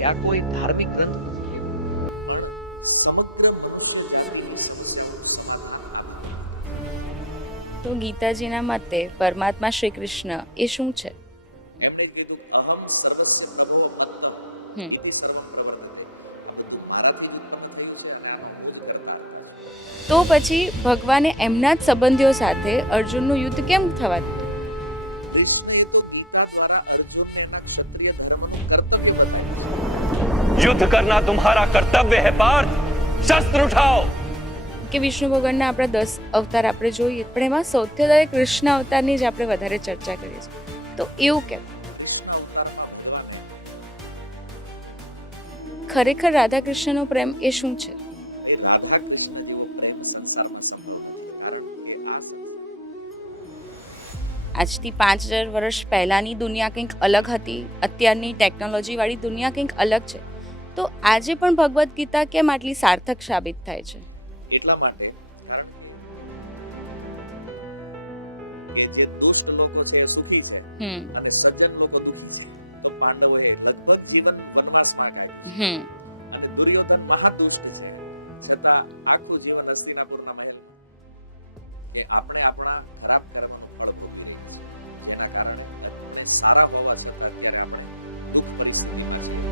કે આ કોઈ ધાર્મિક ગ્રંથ નથી, પણ સમગ્ર મનુષ્ય જાતિની સમસ્યાઓનું સમાધાન આ ભગવદ ગીતા છે. તો ગીતાજીના મતે પરમાત્મા શ્રી કૃષ્ણ એ શું છે? એમણે જ કીધું અહમ સર્વસ્ય પ્રભવો મત્ત ઇતિ સર્વમ પ્રવર્તતે. આ બધું મારાથી જ ઉત્પન્ન થયું છે અને આનો હું જ કરતા હતા છું. તો પછી ભગવાને એમના જ સંબંધીઓ સાથે અર્જુનનું યુદ્ધ કેમ થવા દીધું? કૃષ્ણ એ તો ગીતા દ્વારા અર્જુનને એના ક્ષત્રિય ધર્મનું કર્તવ્ય બતાવ્યું છે. युद्ध करना तुम्हारा कर्तव्य है पार्थ, शस्त्र उठाओ. કે વિષ્ણુ ભગવાનના આપણા 10 અવતાર આપણે જોઈએ, પણ એમાં સૌથી વધારે કૃષ્ણ અવતારની જ આપણે વધારે ચર્ચા કરીએ છીએ. તો એવું કેમ? કૃષ્ણ અવતારમાં ભગવાને ખરેખર રાધા કૃષ્ણનો પ્રેમ એ શું છે? એ રાધા કૃષ્ણ જેવો પ્રેમ સંસારમાં સંભવ નથી, કારણ કે આ સંસાર આજથી 5000 વર્ષ પહેલાની દુનિયા કંઈક અલગ હતી, અત્યારની ટેકનોલોજી વાળી દુનિયા કંઈક અલગ છે. તો આજે પણ ભગવદ્ ગીતા કેમ આટલી સાર્થક સાબિત થાય છે? એટલા માટે કારણ કે જે દુષ્ટ લોકો છે એ સુખી છે અને સજ્જન લોકો દુખી છે. તો પાંડવોએ લગભગ જીવન વનવાસમાં કાઢ્યું છે અને દુર્યોધન મહાદુષ્ટ છે, છતાં આખું જીવન હસ્તિનાપુરના મહેલમાં. કે આપણે આપણા ખરાબ કર્મનું ફળ ભોગવી રહ્યા છીએ, જેના કારણે આપણે સારા હોવા છતાં અત્યારે આપણે દુઃખ પરિસ્થિતિમાં છીએ.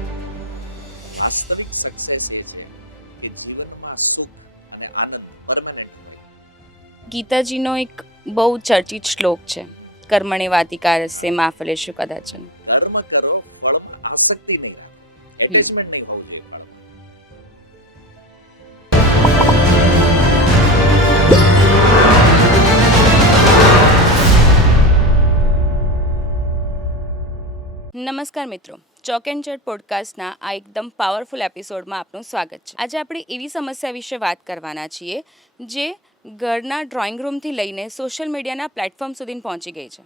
વાસ્તવિક સક્સેસ એ છે કે જીવનમાં સુખ અને આનંદ પરમેનન્ટ હોય. ગીતાજીનો એક બહુ ચર્ચિત શ્લોક છે, કર્મણેવાધિકારસ્ય મા ફલેષુ કદાચન. કર્મ કરો, ફળમાં આસક્તિ નહીં રાખો, એટેચમેન્ટ નહીં હોવું જોઈએ ફળમાં. નમસ્કાર મિત્રો, ચોક એન્ડ ચેટ પોડકાસ્ટના આ એકદમ પાવરફુલ એપિસોડમાં આપનું સ્વાગત છે. આજે આપણે એવી સમસ્યા વિશે વાત કરવાના છીએ જે ઘરના ડ્રોઈંગ રૂમથી લઈને સોશિયલ મીડિયાના પ્લેટફોર્મ સુધી પહોંચી ગઈ છે.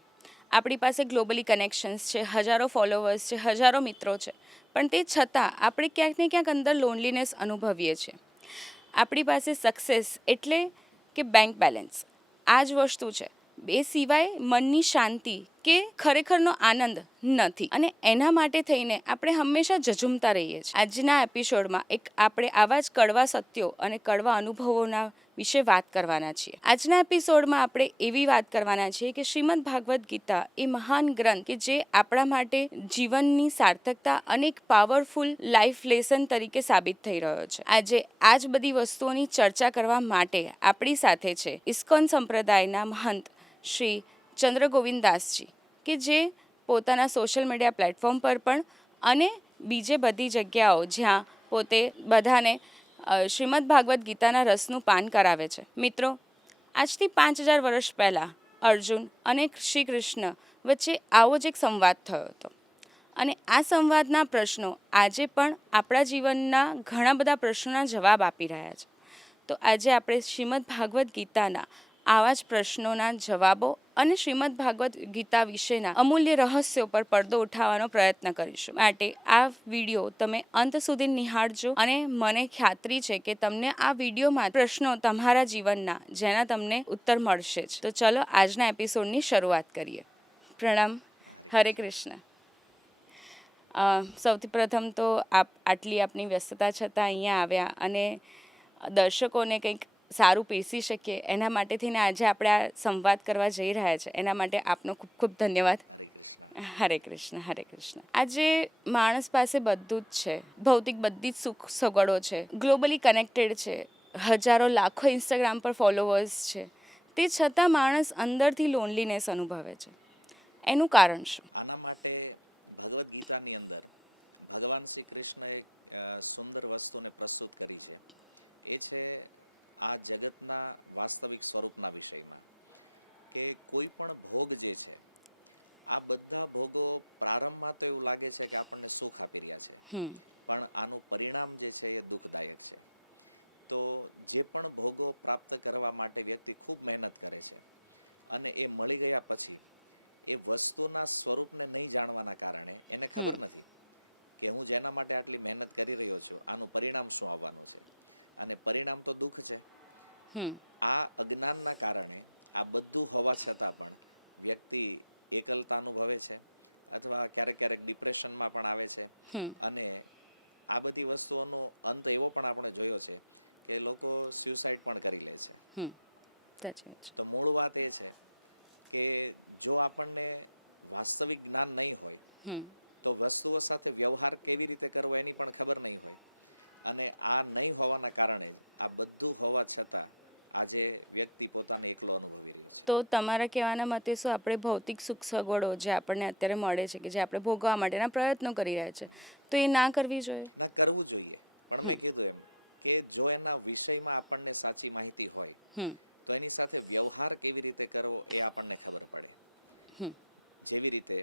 આપણી પાસે ગ્લોબલી કનેક્શન્સ છે, હજારો ફોલોવર્સ છે, હજારો મિત્રો છે, પણ તે છતાં આપણે ક્યાંક ને ક્યાંક અંદર લોનલીનેસ અનુભવીએ છીએ. આપણી પાસે સક્સેસ એટલે કે બેંક બેલેન્સ આ જ વસ્તુ છે, એ સિવાય મનની શાંતિ કે ખરેખરનો આનંદ નથી, અને એના માટે થઈને આપણે હંમેશા ઝઝૂમતા રહીએ છીએ. આજના એપિસોડમાં આપણે આવા જ કડવા સત્યો અને કડવા અનુભવોના વિશે વાત કરવાના છીએ. આજના એપિસોડમાં આપણે એવી વાત કરવાના છીએ કે શ્રીમદ ભાગવદ ગીતા એ મહાન ગ્રંથ કે જે આપણા માટે જીવનની સાર્થકતા અને એક પાવરફુલ લાઈફ લેસન તરીકે સાબિત થઈ રહ્યો છે. આજે આ જ બધી વસ્તુઓની ચર્ચા કરવા માટે આપણી સાથે છે ઇસ્કોન સંપ્રદાયના મહંત શ્રી ચંદ્રગોવિંદદાસજી, કે જે પોતાના સોશિયલ મીડિયા પ્લેટફોર્મ પર પણ અને બીજે બધી જગ્યાઓ જ્યાં પોતે બધાને શ્રીમદ ભાગવદ ગીતાના રસનું પાન કરાવે છે. મિત્રો, આજથી 5000 વર્ષ પહેલાં અર્જુન અને શ્રી કૃષ્ણ વચ્ચે આવો જ એક સંવાદ થયો હતો, અને આ સંવાદના પ્રશ્નો આજે પણ આપણા જીવનના ઘણા બધા પ્રશ્નોના જવાબ આપી રહ્યા છે. તો આજે આપણે શ્રીમદ ભાગવદ ગીતાના આવા જ પ્રશ્નોના જવાબો અને શ્રીમદ ભાગવદ ગીતા વિશેના અમૂલ્ય રહસ્યો પર પડદો ઉઠાવવાનો પ્રયત્ન કરીશું. માટે આ વિડીયો તમે અંત સુધી નિહાળજો, અને મને ખાતરી છે કે તમને આ વિડીયોમાં પ્રશ્નો તમારા જીવનના જેના તમને ઉત્તર મળશે જ. તો ચલો આજના એપિસોડની શરૂઆત કરીએ. પ્રણામ. હરે કૃષ્ણ. સૌથી પ્રથમ તો આટલી આપની વ્યસ્તતા છતાં અહીંયા આવ્યા અને દર્શકોને કંઈક સારું પીરસી શકીએ એના માટે થઈને આજે આપણે આ સંવાદ કરવા જઈ રહ્યા છે, એના માટે આપનો ખૂબ ખૂબ ધન્યવાદ. હરે કૃષ્ણ. હરે કૃષ્ણ. હરે કૃષ્ણ. આજે માણસ પાસે બધું જ છે, ભૌતિક બધી જ સુખ સગવડો છે, ગ્લોબલી કનેક્ટેડ છે, હજારો લાખો ઇન્સ્ટાગ્રામ પર ફોલોવર્સ છે, તે છતાં માણસ અંદરથી લોનલીનેસ અનુભવે છે. એનું કારણ શું? આના માટે ભગવદ્ ગીતાની અંદર ભગવાન શ્રી કૃષ્ણએ એક સુંદર વસ્તુને પ્રસ્તુત કરી છે. એ છે આ જગતના વાસ્તવિક સ્વરૂપના વિષયમાં, કે કોઈ પણ ભોગ જે છે, આ બધા ભોગો પ્રારંભમાં તો એવું લાગે છે કે આપણને સુખ આપી રહ્યા છે, પણ આનું પરિણામ જે છે એ દુઃખદાયક છે. તો જે પણ ભોગો પ્રાપ્ત કરવા માટે વ્યક્તિ ખૂબ મહેનત કરે છે અને એ મળી ગયા પછી એ વસ્તુના સ્વરૂપને નહીં જાણવાના કારણે એને ખબર નથી કે હું જેના માટે આટલી મહેનત કરી રહ્યો છું આનું પરિણામ શું આવવાનું છે, અને પરિણામ તો દુઃખ છે. આ અજ્ઞાનના કારણે આ બધું હોવા છતાં પણ વ્યક્તિ એકલતા અનુભવે છે, અથવા ક્યારેક ક્યારેક ડિપ્રેશનમાં પણ આવે છે, અને આ બધી વસ્તુઓનો અંત એવો પણ આપણે જોયો છે કે લોકો સ્યુસાઇડ પણ કરી લે છે. સાચી વાત છે. તો મૂળ વાત એ છે કે જો આપણને વાસ્તવિક જ્ઞાન નહીં હોય તો વસ્તુઓ સાથે વ્યવહાર કેવી રીતે કરવો એની પણ ખબર નહીં હોય, અને આ નહીં હોવાના કારણે જ આ બધું હોવા છતાં આજે વ્યક્તિ પોતાને એકલો અનુભવી રહ્યો છે. તો તમારા કહેવાના મતે શું આપણે ભૌતિક સુખ સગવડો જે આપણને અત્યારે મળે છે કે જે આપણે ભોગવવા માટેના પ્રયત્નો કરી રહ્યા છે તો એ ના કરવી જોઈએ? ના, કરવું જોઈએ, પણ મેં કીધું એમ કે જો એના વિષયમાં આપણને સાચી માહિતી હોય તો એની સાથે વ્યવહાર કેવી રીતે કરવો એ આપણને ખબર પડે. જેવી રીતે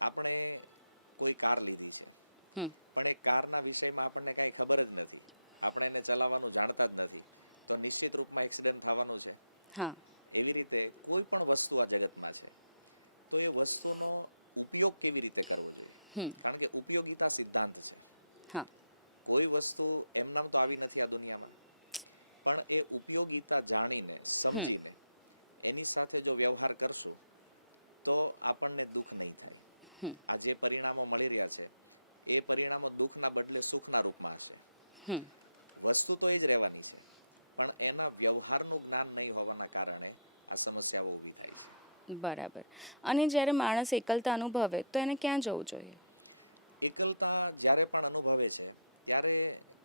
આપણે કોઈ કાર લીધી છે, પણ એ કારના વિષયમાં આપણને કાંઈ ખબર જ નથી, આપણે એને ચલાવવાનું જાણતા જ નથી, તો નિશ્ચિત રૂપમાં એક્સિડન્ટ થવાનું છે. હા. એવી રીતે કોઈ પણ વસ્તુ આ જગતમાં છે તો એ વસ્તુનો ઉપયોગ કેવી રીતે કરવો જોઈએ, કારણ કે ઉપયોગિતા સિદ્ધાંત છે. હા. કોઈ વસ્તુ એમનામ તો આવી નથી આ દુનિયામાં, પણ એ ઉપયોગિતા જાણીને સમજીને એની સાથે જો વ્યવહાર કરશું તો આપણને દુઃખ નહીં થાય. આ જે પરિણામો મળી રહ્યા છે એ પરિણામો દુઃખના બદલે સુખના રૂપમાં હશે. વસ્તુ તો એ જ રહેવાની છે, પણ એના વ્યવહારનું જ્ઞાન નહીં હોવાના કારણે આ સમસ્યાઓ ઊભી થાય છે. બરાબર. અને જ્યારે માણસ એકલતા અનુભવે તો એને ક્યાં જવું જોઈએ? એકલતા જ્યારે પણ અનુભવે છે ત્યારે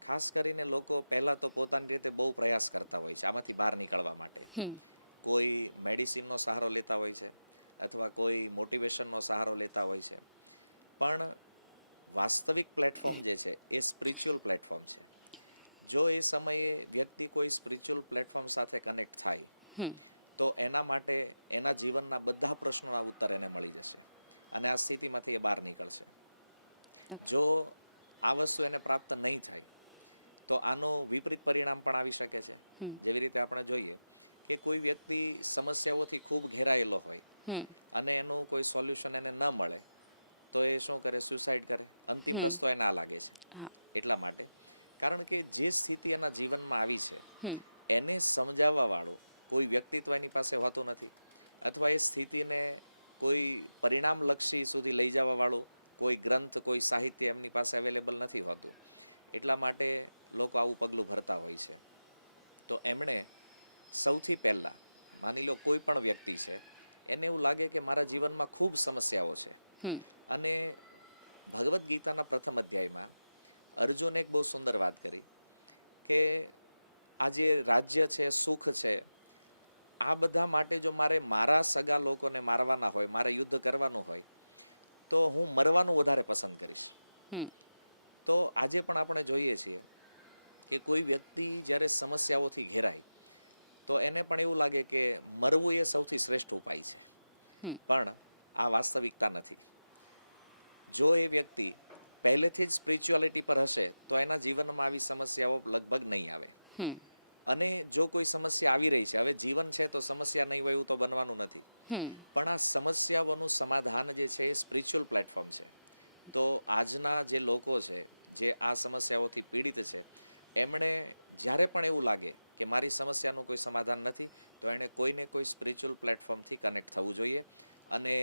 ખાસ કરીને લોકો પહેલાં તો પોતાની રીતે બહુ પ્રયાસ કરતા હોય છે આમાંથી બહાર નીકળવા માટે. કોઈ મેડિસિનનો સહારો લેતા હોય છે અથવા કોઈ મોટિવેશનનો સહારો લેતા હોય છે, પણ વાસ્તવિક પ્લેટફોર્મ જે છે એ સ્પિરિચ્યુઅલ પ્લેટફોર્મ છે. જો એ સમયે વ્યક્તિ કોઈ સ્પિરિચ્યુઅલ પ્લેટફોર્મ સાથે કનેક્ટ થાય તો એના માટે એના જીવનના બધા પ્રશ્નોના ઉત્તર એને મળી જશે અને આ સ્થિતિમાંથી એ બહાર નીકળશે. જો આ વસ્તુ એને પ્રાપ્ત નહીં થાય તો આનું વિપરીત પરિણામ પણ આવી શકે છે. જેવી રીતે આપણે જોઈએ કે કોઈ વ્યક્તિ સમસ્યાઓથી ખૂબ ઘેરાયેલો હોય અને એનું કોઈ સોલ્યુશન એને ન મળે તો એ શું કરે? સુસાઇડ કરે. અંતિમ રસ્તો એને આ લાગે છે. એટલા માટે કારણ કે જે સ્થિતિ એના જીવનમાં આવી છે એને સમજાવવા વાળું કોઈ વ્યક્તિત્વ એની પાસે હોતું નથી, અથવા એ સ્થિતિને કોઈ પરિણામલક્ષી સુધી લઈ જવા વાળું કોઈ ગ્રંથ, કોઈ સાહિત્ય એમની પાસે અવેલેબલ નથી હોતું. એટલા માટે લોકો આવું પગલું ભરતા હોય છે. તો એમણે સૌથી પહેલાં માની લો કોઈ પણ વ્યક્તિ છે, એને એવું લાગે કે મારા જીવનમાં ખૂબ સમસ્યાઓ છે, અને ભગવદ્ ગીતાના પ્રથમ અધ્યાયમાં અર્જુને એક બહુ સુંદર વાત કરી કે આ જે રાજ્ય છે, સુખ છે, આ બધા માટે જો મારે મારા સગા લોકોને મારવાના હોય, મારે યુદ્ધ કરવાનું હોય તો હું મરવાનું વધારે પસંદ કરીશ. તો આજે પણ આપણે જોઈએ છીએ કે કોઈ વ્યક્તિ જ્યારે સમસ્યાઓથી ઘેરાય તો એને પણ એવું લાગે કે મરવું એ સૌથી શ્રેષ્ઠ ઉપાય છે, પણ આ વાસ્તવિકતા નથી. જો એ વ્યક્તિ પહેલેથી જ સ્પિરિચ્યુઆલિટી પર હશે તો એના જીવનમાં આવી સમસ્યાઓ લગભગ નહીં આવે. અને જો કોઈ સમસ્યા આવી રહી છે, હવે જીવન છે તો સમસ્યા નહીં હોય એવું તો બનવાનું નથી, પણ આ સમસ્યાઓનું સમાધાન જે છે એ સ્પિરિચ્યુઅલ પ્લેટફોર્મ છે. તો આજના જે લોકો છે જે આ સમસ્યાઓથી પીડિત છે, એમણે જ્યારે પણ એવું લાગે કે મારી સમસ્યાનું કોઈ સમાધાન નથી તો એણે કોઈને કોઈ સ્પિરિચ્યુઅલ પ્લેટફોર્મથી કનેક્ટ થવું જોઈએ. અને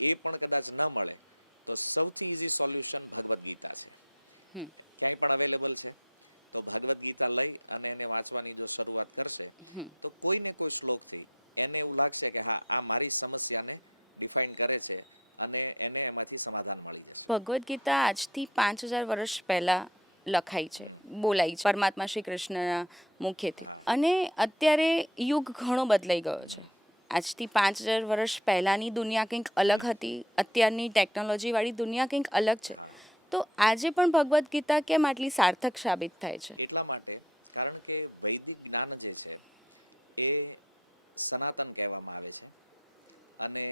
એ પણ કદાચ ન મળે તો સૌથી ઇઝી સોલ્યુશન ભગવદ્ ગીતા છે. ક્યાંય પણ અવેલેબલ છે તો ભગવદ્ ગીતા લઈ અને એને વાંચવાની જો શરૂઆત કરશે તો કોઈને કોઈ શ્લોકથી એને એવું લાગશે કે હા, આ મારી સમસ્યાને ડિફાઇન કરે છે અને એને એમાંથી સમાધાન મળી જશે. ભગવદ્ ગીતા આજથી 5000 વર્ષ પહેલા લખાઈ છે, બોલાઈ છે પરમાત્મા શ્રી કૃષ્ણના મુખેથી. અને અત્યારે યુગ ઘણો બદલાઈ ગયો છે. આજથી 5000 વર્ષ પહેલાની દુનિયા કંઈક અલગ હતી, અત્યારની ટેકનોલોજી વાળી દુનિયા કંઈક અલગ છે. તો આજે પણ ભગવદ્ ગીતા કેમ આટલી સાર્થક સાબિત થાય છે? એટલા માટે કારણ કે વૈદિક જ્ઞાન જે છે એ સનાતન કહેવામાં આવે છે, અને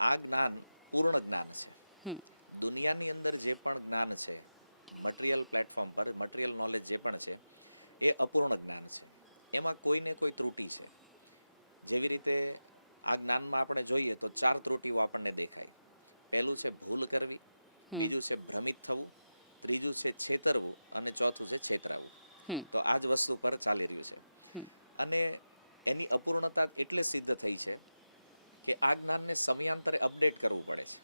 આ જ્ઞાન પૂર્ણ જ્ઞાન છે. દુનિયાની અંદર જે પણ જ્ઞાન છે મટીરિયલ પ્લેટફોર્મ પર, મટીરિયલ નોલેજ જે પણ છે એ અપૂર્ણ જ્ઞાન છે, એમાં કોઈને કોઈ ત્રુટિ છે. જેવી રીતે આ જ્ઞાનમાં આપણે જોઈએ તો 4 ત્રુટિઓ આપણને દેખાય. પહેલું છે ભૂલ કરવી, બીજું છે ભ્રમિત થવું, ત્રીજું છે છેતરવું, અને ચોથું છે છેતરાવું. તો આ જ વસ્તુ પર ચાલી રહ્યું છે. અને એની અપૂર્ણતા એટલે સિદ્ધ થઈ છે કે આ જ્ઞાનને સમયાંતરે અપડેટ કરવું પડે છે.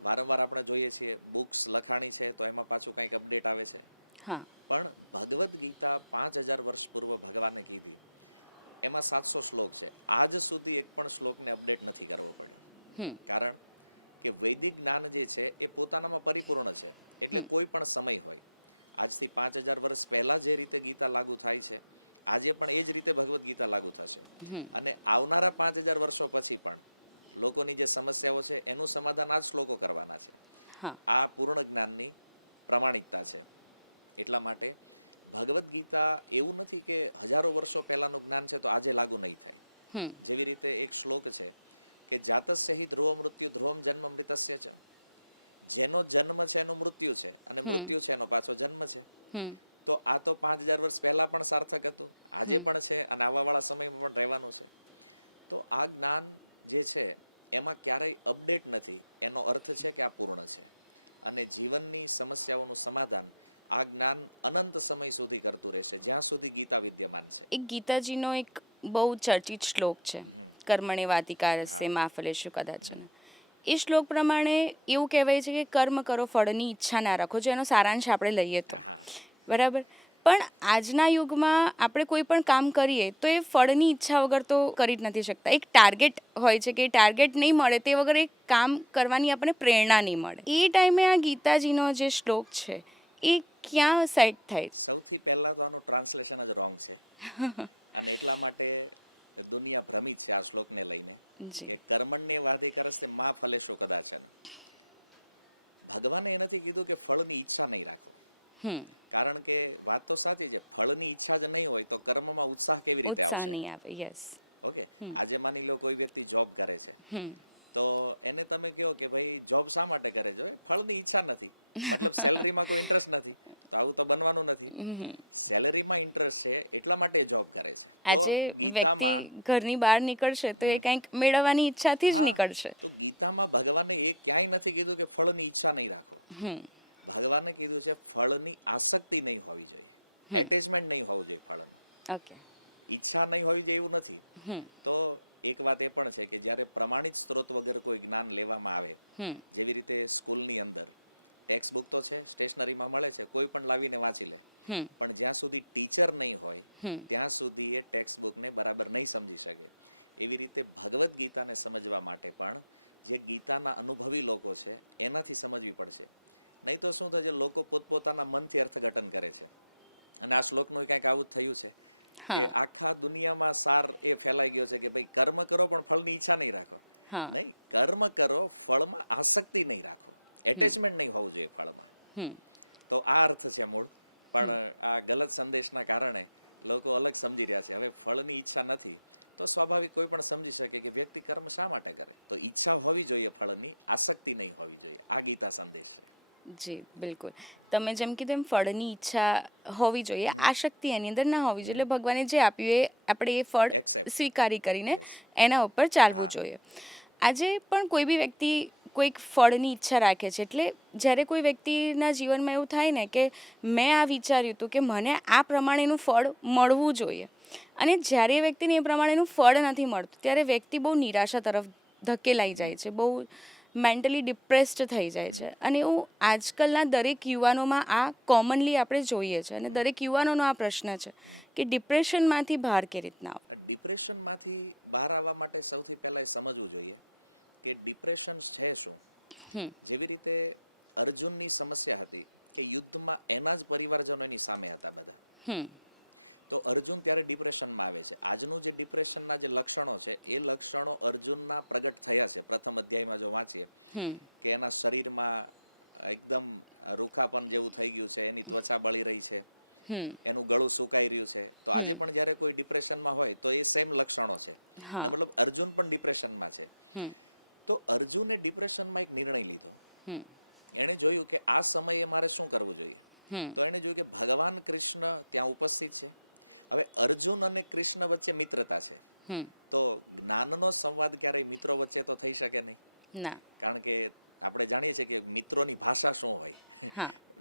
વારંવાર આપણે જોઈએ છીએ બુક્સ લખાણી છે તો એમાં પાછું કંઈક અપડેટ આવે છે. હા પણ ભગવદ્ ગીતા 5000 વર્ષ પૂર્વ ભગવાને કીધી એમાં 700 શ્લોક છે. આજ સુધી એક પણ શ્લોકને અપડેટ નથી કરવો પડ્યો. કારણ કે વૈદિક જ્ઞાન જે છે એ પોતાનામાં પરિપૂર્ણ છે. એટલે કોઈ પણ સમય હોય, આજથી 5000 વર્ષ પહેલા જે રીતે ગીતા લાગુ થાય છે આજે પણ એ જ રીતે ભગવદ્ ગીતા લાગુ થશે. અને આવનારા 5000 વર્ષો પછી પણ લોકોની જે સમસ્યાઓ છે એનું સમાધાન આ જ શ્લોકો કરવાના છે. હા આ પૂર્ણ જ્ઞાનની પ્રમાણિકતા છે. એટલા માટે ભગવદ્ ગીતા એવું નથી કે હજારો વર્ષો પહેલાનું જ્ઞાન છે તો આજે લાગુ નહીં થાય. જેવી રીતે એક શ્લોક છે કે જાતસ્ય હિ ધ્રુવ મૃત્યુ ધ્રુવમ જન્મ મૃતસ્ય છે. જેનો જન્મ છે એનું મૃત્યુ છે અને મૃત્યુ છે એનો પાછો જન્મ છે. તો આ તો 5000 વર્ષ પહેલા પણ સાર્થક હતું, આજે પણ છે અને આવવાવાળા સમયમાં પણ રહેવાનું છે. તો આ જ્ઞાન જે છે એમાં ક્યારેય અપડેટ નથી. એનો અર્થ છે કે આ પૂર્ણ છે અને જીવનની સમસ્યાઓનું સમાધાન આ જ્ઞાન અનંત સમય સુધી કરતું રહેશે, જ્યાં સુધી ગીતા વિદ્યમાન છે. એક ગીતાજીનો એક બહુ ચર્ચિત શ્લોક છે, કર્મણેવાધિકારસ્ય મા ફલેષુ કદાચન. એ શ્લોક પ્રમાણે એવું કહેવાય છે કે કર્મ કરો, ફળની ઈચ્છા ના રાખો, જેનો સારાંશ આપણે લઈએ તો હા બરાબર. પણ આજના યુગમાં આપણે કોઈ પણ કામ કરીએ તો એ ફળની ઈચ્છા વગર તો કરી જ નથી શકતા. એક ટાર્ગેટ હોય છે કે એ ટાર્ગેટ નહીં મળે તે વગર એક કામ કરવાની આપણને પ્રેરણા નહીં મળે. એ ટાઈમે આ ગીતાજીનો જે શ્લોક છે એ ક્યાં સેટ થાય? સૌથી પહેલા તો આનું ટ્રાન્સલેશન જ રોંગ છે અને એટલા માટે દુનિયા ભ્રમિત છે આ શ્લોકને લઈને કે કર્મણ્ય વાધિકારસ્તે મા ફલેશો કદાચન. ભગવાને એ નથી કીધું કે ફળની ઈચ્છા નહીં રાખો. કારણ કે વાત તો સાચી છે, ફળની ઈચ્છા જ નહીં હોય તો કર્મમાં ઉત્સાહ કેવી રીતે આવશે? ઓકે, આજે માની લો કોઈ વ્યક્તિ જોબ કરે છે તો એને તમે કહો કે ભાઈ જોબ શા માટે કરે છે? ફળની ઈચ્છા નથી, મતલબ સેલરીમાં કોઈ ઇન્ટરેસ્ટ નથી. તો આવું તો બનવાનું નથી. સેલરીમાં ઇન્ટરેસ્ટ છે એટલા માટે જોબ કરે છે. તો ગીતામાં ઘરની બહાર નીકળશે તો એ કંઈક મેળવવાની ઈચ્છાથી જ નીકળશે. તો ગીતામાં ભગવાને એ ક્યાંય નથી કીધું કે ફળની ઈચ્છા નહીં રાખો. ભગવાને કીધું છે ફળની આસક્તિ નહીં હોવી જોઈએ, એટેચમેન્ટ નહીં હોવું જોઈએ ફળનું. ઓકે, ઈચ્છા નહીં હોવી જોઈએ એવું નથી. તો એક વાત એ પણ છે કે જ્યારે પ્રમાણિત સ્ત્રોત વગર કોઈ જ્ઞાન લેવામાં આવે, જેવી રીતે સ્કૂલની અંદર ટેક્સ્ટ બુક તો છે, સ્ટેશનરીમાં મળે છે, કોઈ પણ લાવીને વાંચી લે, પણ જ્યાં સુધી ટીચર નહીં હોય ત્યાં સુધી એ ટેક્સ્ટ બુકને બરાબર નહીં સમજી શકે. એવી રીતે ભગવદ્ ગીતાને સમજવા માટે પણ જે ગીતાના અનુભવી લોકો છે એનાથી સમજવી પડશે. નહીં તો શું થશે, લોકો પોતપોતાના મનથી અર્થઘટન કરે છે. અને આ શ્લોકનું કંઈક આવું જ થયું છે કે આખા દુનિયામાં સાર એ ફેલાઈ ગયો છે કે ભાઈ કર્મ કરો પણ ફળની ઈચ્છા નહીં રાખો. નહીં, કર્મ કરો, ફળમાં આસક્તિ નહીં રાખો, એટેચમેન્ટ નહીં હોવું જોઈએ ફળમાં. તો આ અર્થ છે મૂળ, પણ આ ગલત સંદેશના કારણે લોકો અલગ સમજી રહ્યા છે. હવે ફળની ઈચ્છા નથી તો સ્વાભાવિક કોઈ પણ સમજી શકે કે વ્યક્તિ કર્મ શા માટે કરે. તો ઈચ્છા હોવી જોઈએ ફળની, આસક્તિ નહીં હોવી જોઈએ. આ ગીતા સંદેશ છે. જી બિલકુલ, તમે જેમ કીધું એમ ફળની ઈચ્છા હોવી જોઈએ, આસક્તિ એની અંદર ના હોવી જોઈએ. એટલે ભગવાને જે આપ્યું એ આપણે એ ફળ સ્વીકારી કરીને એના ઉપર ચાલવું જોઈએ. આજે પણ કોઈ બી વ્યક્તિ કોઈક ફળની ઈચ્છા રાખે છે. એટલે જ્યારે કોઈ વ્યક્તિના જીવનમાં એવું થાય ને કે મેં આ વિચાર્યું હતું કે મને આ પ્રમાણેનું ફળ મળવું જોઈએ, અને જ્યારે એ વ્યક્તિને એ પ્રમાણેનું ફળ નથી મળતું ત્યારે વ્યક્તિ બહુ નિરાશા તરફ ધકેલાઈ જાય છે, બહુ મેન્ટલી ડિપ્રેસ્ડ થઈ જાય છે. અને એવું આજકાલના દરેક યુવાનોમાં આ કોમનલી આપણે જોઈએ છે, અને દરેક યુવાનોનો આ પ્રશ્ન છે કે ડિપ્રેશનમાંથી બહાર કેવી રીતના આવે. ડિપ્રેશનમાંથી બહાર આવવા માટે સૌથી પહેલાં એ સમજવું જોઈએ કે ડિપ્રેશન છે શું. જેવી રીતે અર્જુનની સમસ્યા હતી કે યુદ્ધમાં એના જ પરિવારજનો એની સામે હતા બધા, તો અર્જુન ત્યારે ડિપ્રેશનમાં આવે છે. આજનું જે ડિપ્રેશનના જે લક્ષણો છે એ લક્ષણો અર્જુનના પ્રગટ થયા છે. પ્રથમ અધ્યાયમાં જો વાંચીએ કે એના શરીરમાં એકદમ રૂખાપન જેવું થઈ ગયું છે, એની ત્વચા બળી રહી છે, એનું ગળું સુકાઈ રહ્યું છે. તો આજે પણ જ્યારે કોઈ ડિપ્રેશનમાં હોય તો એ સેમ લક્ષણો છે. મતલબ અર્જુન પણ ડિપ્રેશનમાં છે. તો અર્જુને ડિપ્રેશનમાં એક નિર્ણય લીધો. એણે જોયું કે આ સમયે મારે શું કરવું જોઈએ. તો એણે જોયું કે ભગવાન કૃષ્ણ ત્યાં ઉપસ્થિત છે. હવે અર્જુન અને કૃષ્ણ વચ્ચે મિત્રતા છે, તો જ્ઞાનનો સંવાદ ક્યારેય મિત્રો વચ્ચે તો થઈ શકે નહીં. કારણ કે આપણે જાણીએ છીએ કે મિત્રોની ભાષા શું હોય.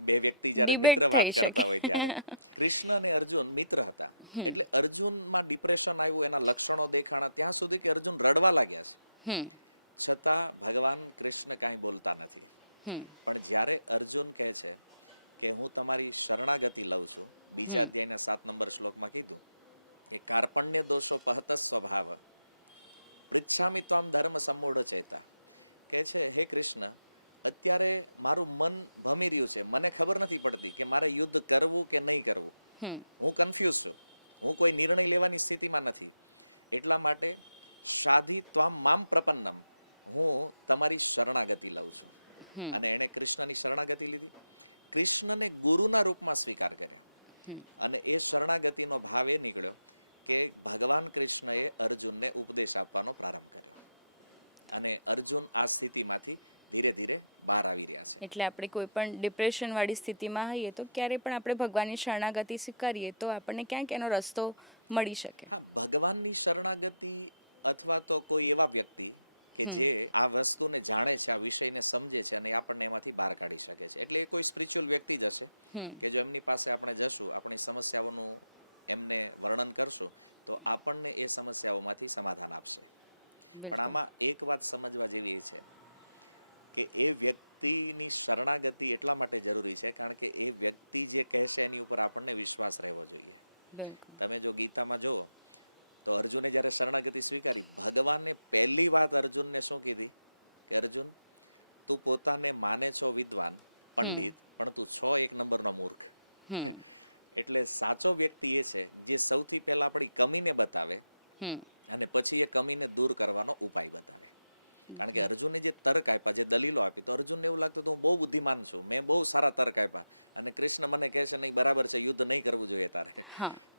બે વ્યક્તિ જ્યારે મિત્ર વાત કરતા હોય ત્યારે કૃષ્ણ અને અર્જુન મિત્ર હતા. એટલે અર્જુનમાં ડિપ્રેશન આવ્યું, એના લક્ષણો દેખાણા ત્યાં સુધી કે અર્જુન રડવા લાગ્યા છે. છતાં ભગવાન કૃષ્ણ કાંઈ બોલતા નથી. પણ જ્યારે અર્જુન કહે છે કે હું તમારી શરણાગતિ લઉં છું, બીજા અધ્યાયના 7 નંબર શ્લોકમાં કીધું કે કાર્પણ્ય દોષો પહત સ્વભાવ પૃચ્છામિ ત્વામ ધર્મ સમૂઢ ચેતા. કહે છે હે કૃષ્ણ, અત્યારે મારું મન ભમી રહ્યું છે, મને ખબર નથી પડતી કે મારે યુદ્ધ કરવું કે નહીં કરવું. હું કન્ફ્યુઝ છું, હું કોઈ નિર્ણય લેવાની સ્થિતિમાં નથી. એટલા માટે શાધી ત્વામ મામ પ્રપન્નમ, હું તમારી શરણાગતિ લઉં છું. અને એણે કૃષ્ણની શરણાગતિ લીધી, કૃષ્ણને ગુરુના રૂપમાં સ્વીકાર કર્યા. અને એ શરણાગતિનો ભાવ એ નીકળ્યો કે ભગવાન કૃષ્ણએ અર્જુનને ઉપદેશ આપવાનો પ્રારંભ કર્યો. અને અર્જુન આ સ્થિતિમાંથી ધીરે ધીરે બહાર આવી રહ્યા છે. એટલે આપણે કોઈ પણ ડિપ્રેશન વાળી સ્થિતિમાં હોઈએ તો ક્યારે પણ આપણે ભગવાનની શરણાગતિ સ્વીકારીએ તો આપણને ક્યાંક એનો રસ્તો મળી શકે. હા, ભગવાનની શરણાગતિ અથવા તો કોઈ એવા વ્યક્તિ કે જે આ વસ્તુને જાણે છે, આ વિષયને સમજે છે અને આપણને એમાંથી બહાર કાઢી શકે છે. એટલે એ કોઈ સ્પિરિચ્યુઅલ વ્યક્તિ જ હશે કે જો એમની પાસે આપણે જશું, આપણી સમસ્યાઓનું એમને વર્ણન કરશું તો આપણને એ સમસ્યાઓમાંથી સમાધાન આપશે. પણ આમાં એક વાત સમજવા જેવી છે કે એ વ્યક્તિની શરણાગતિ એટલા માટે જરૂરી છે કારણ કે એ વ્યક્તિ જે કહેશે એની ઉપર આપણને વિશ્વાસ રહેવો જોઈએ. તમે જો ગીતામાં જુઓ તો અર્જુને જ્યારે શરણાગતિ સ્વીકારી, ભગવાને પહેલી વાત અર્જુનને શું કીધી કે અર્જુન, તું પોતાને માને છો વિદ્વાન પંડિત, પણ તું છો એક નંબરનો મૂર્ખ. એટલે સાચો વ્યક્તિ એ છે જે સૌથી પહેલા આપણી કમીને બતાવે અને પછી એ કમીને દૂર કરવાનો ઉપાય બતાવે. કારણ કે અર્જુને જે તર્ક આપ્યા, જે દલીલો આપી, તો અર્જુનને એવું લાગતું હતું હું બહુ બુદ્ધિમાન છું, મેં બહુ સારા તર્ક આપ્યા અને કૃષ્ણ મને કહે છે નહીં બરાબર છે, યુદ્ધ નહીં કરવું જોઈએ તારે.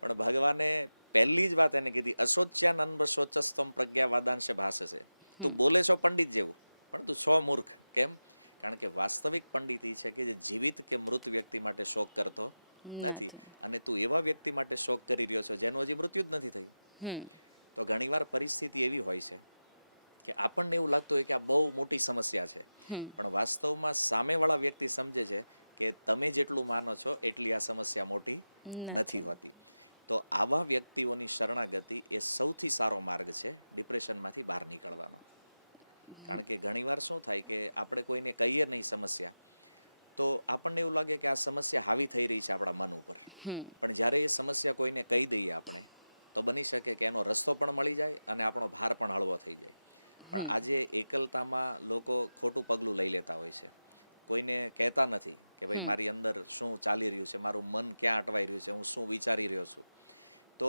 પણ ભગવાને પહેલી જ વાત એને કીધી, અશોચ્યાન અનબશોચસ્તમ પ્રજ્ઞા વાદાંશ ભાષસે. તું બોલે છો પંડિત જેવું, પણ તું છો મૂર્ખ. કેમ? કારણ કે વાસ્તવિક પંડિત એ છે કે જે જીવિત કે મૃત વ્યક્તિ માટે શોક કરતો નથી, અને તું એવા વ્યક્તિ માટે શોક કરી રહ્યો છો જેનું હજી મૃત્યુ જ નથી થયું. તો ઘણીવાર પરિસ્થિતિ એવી હોય છે કે આપણને એવું લાગતું હોય કે આ બહુ મોટી સમસ્યા છે, પણ વાસ્તવમાં સામેવાળા વ્યક્તિ સમજે છે કે તમે જેટલું માનો છો એટલી આ સમસ્યા મોટી નથી હોતી. તો આવા વ્યક્તિઓની શરણાગતિ એ સૌથી સારો માર્ગ છે ડિપ્રેશનમાંથી બહાર નીકળવાનો. કારણ કે ઘણીવાર શું થાય કે આપણે કોઈને કહીએ નહીં સમસ્યા, તો આપણને એવું લાગે કે આ સમસ્યા હાવી થઈ રહી છે આપણા મન ઉપર. પણ જ્યારે એ સમસ્યા કોઈને કહી દઈએ આપણે, તો બની શકે કે એનો રસ્તો પણ મળી જાય અને આપણો ભાર પણ હળવો થઈ જાય. પણ આજે એકલતામાં લોકો ખોટું પગલું લઈ લેતા હોય છે, કોઈને કહેતા નથી કે ભાઈ મારી અંદર શું ચાલી રહ્યું છે, મારું મન ક્યાં અટવાઈ રહ્યું છે, હું શું વિચારી રહ્યો છું. તો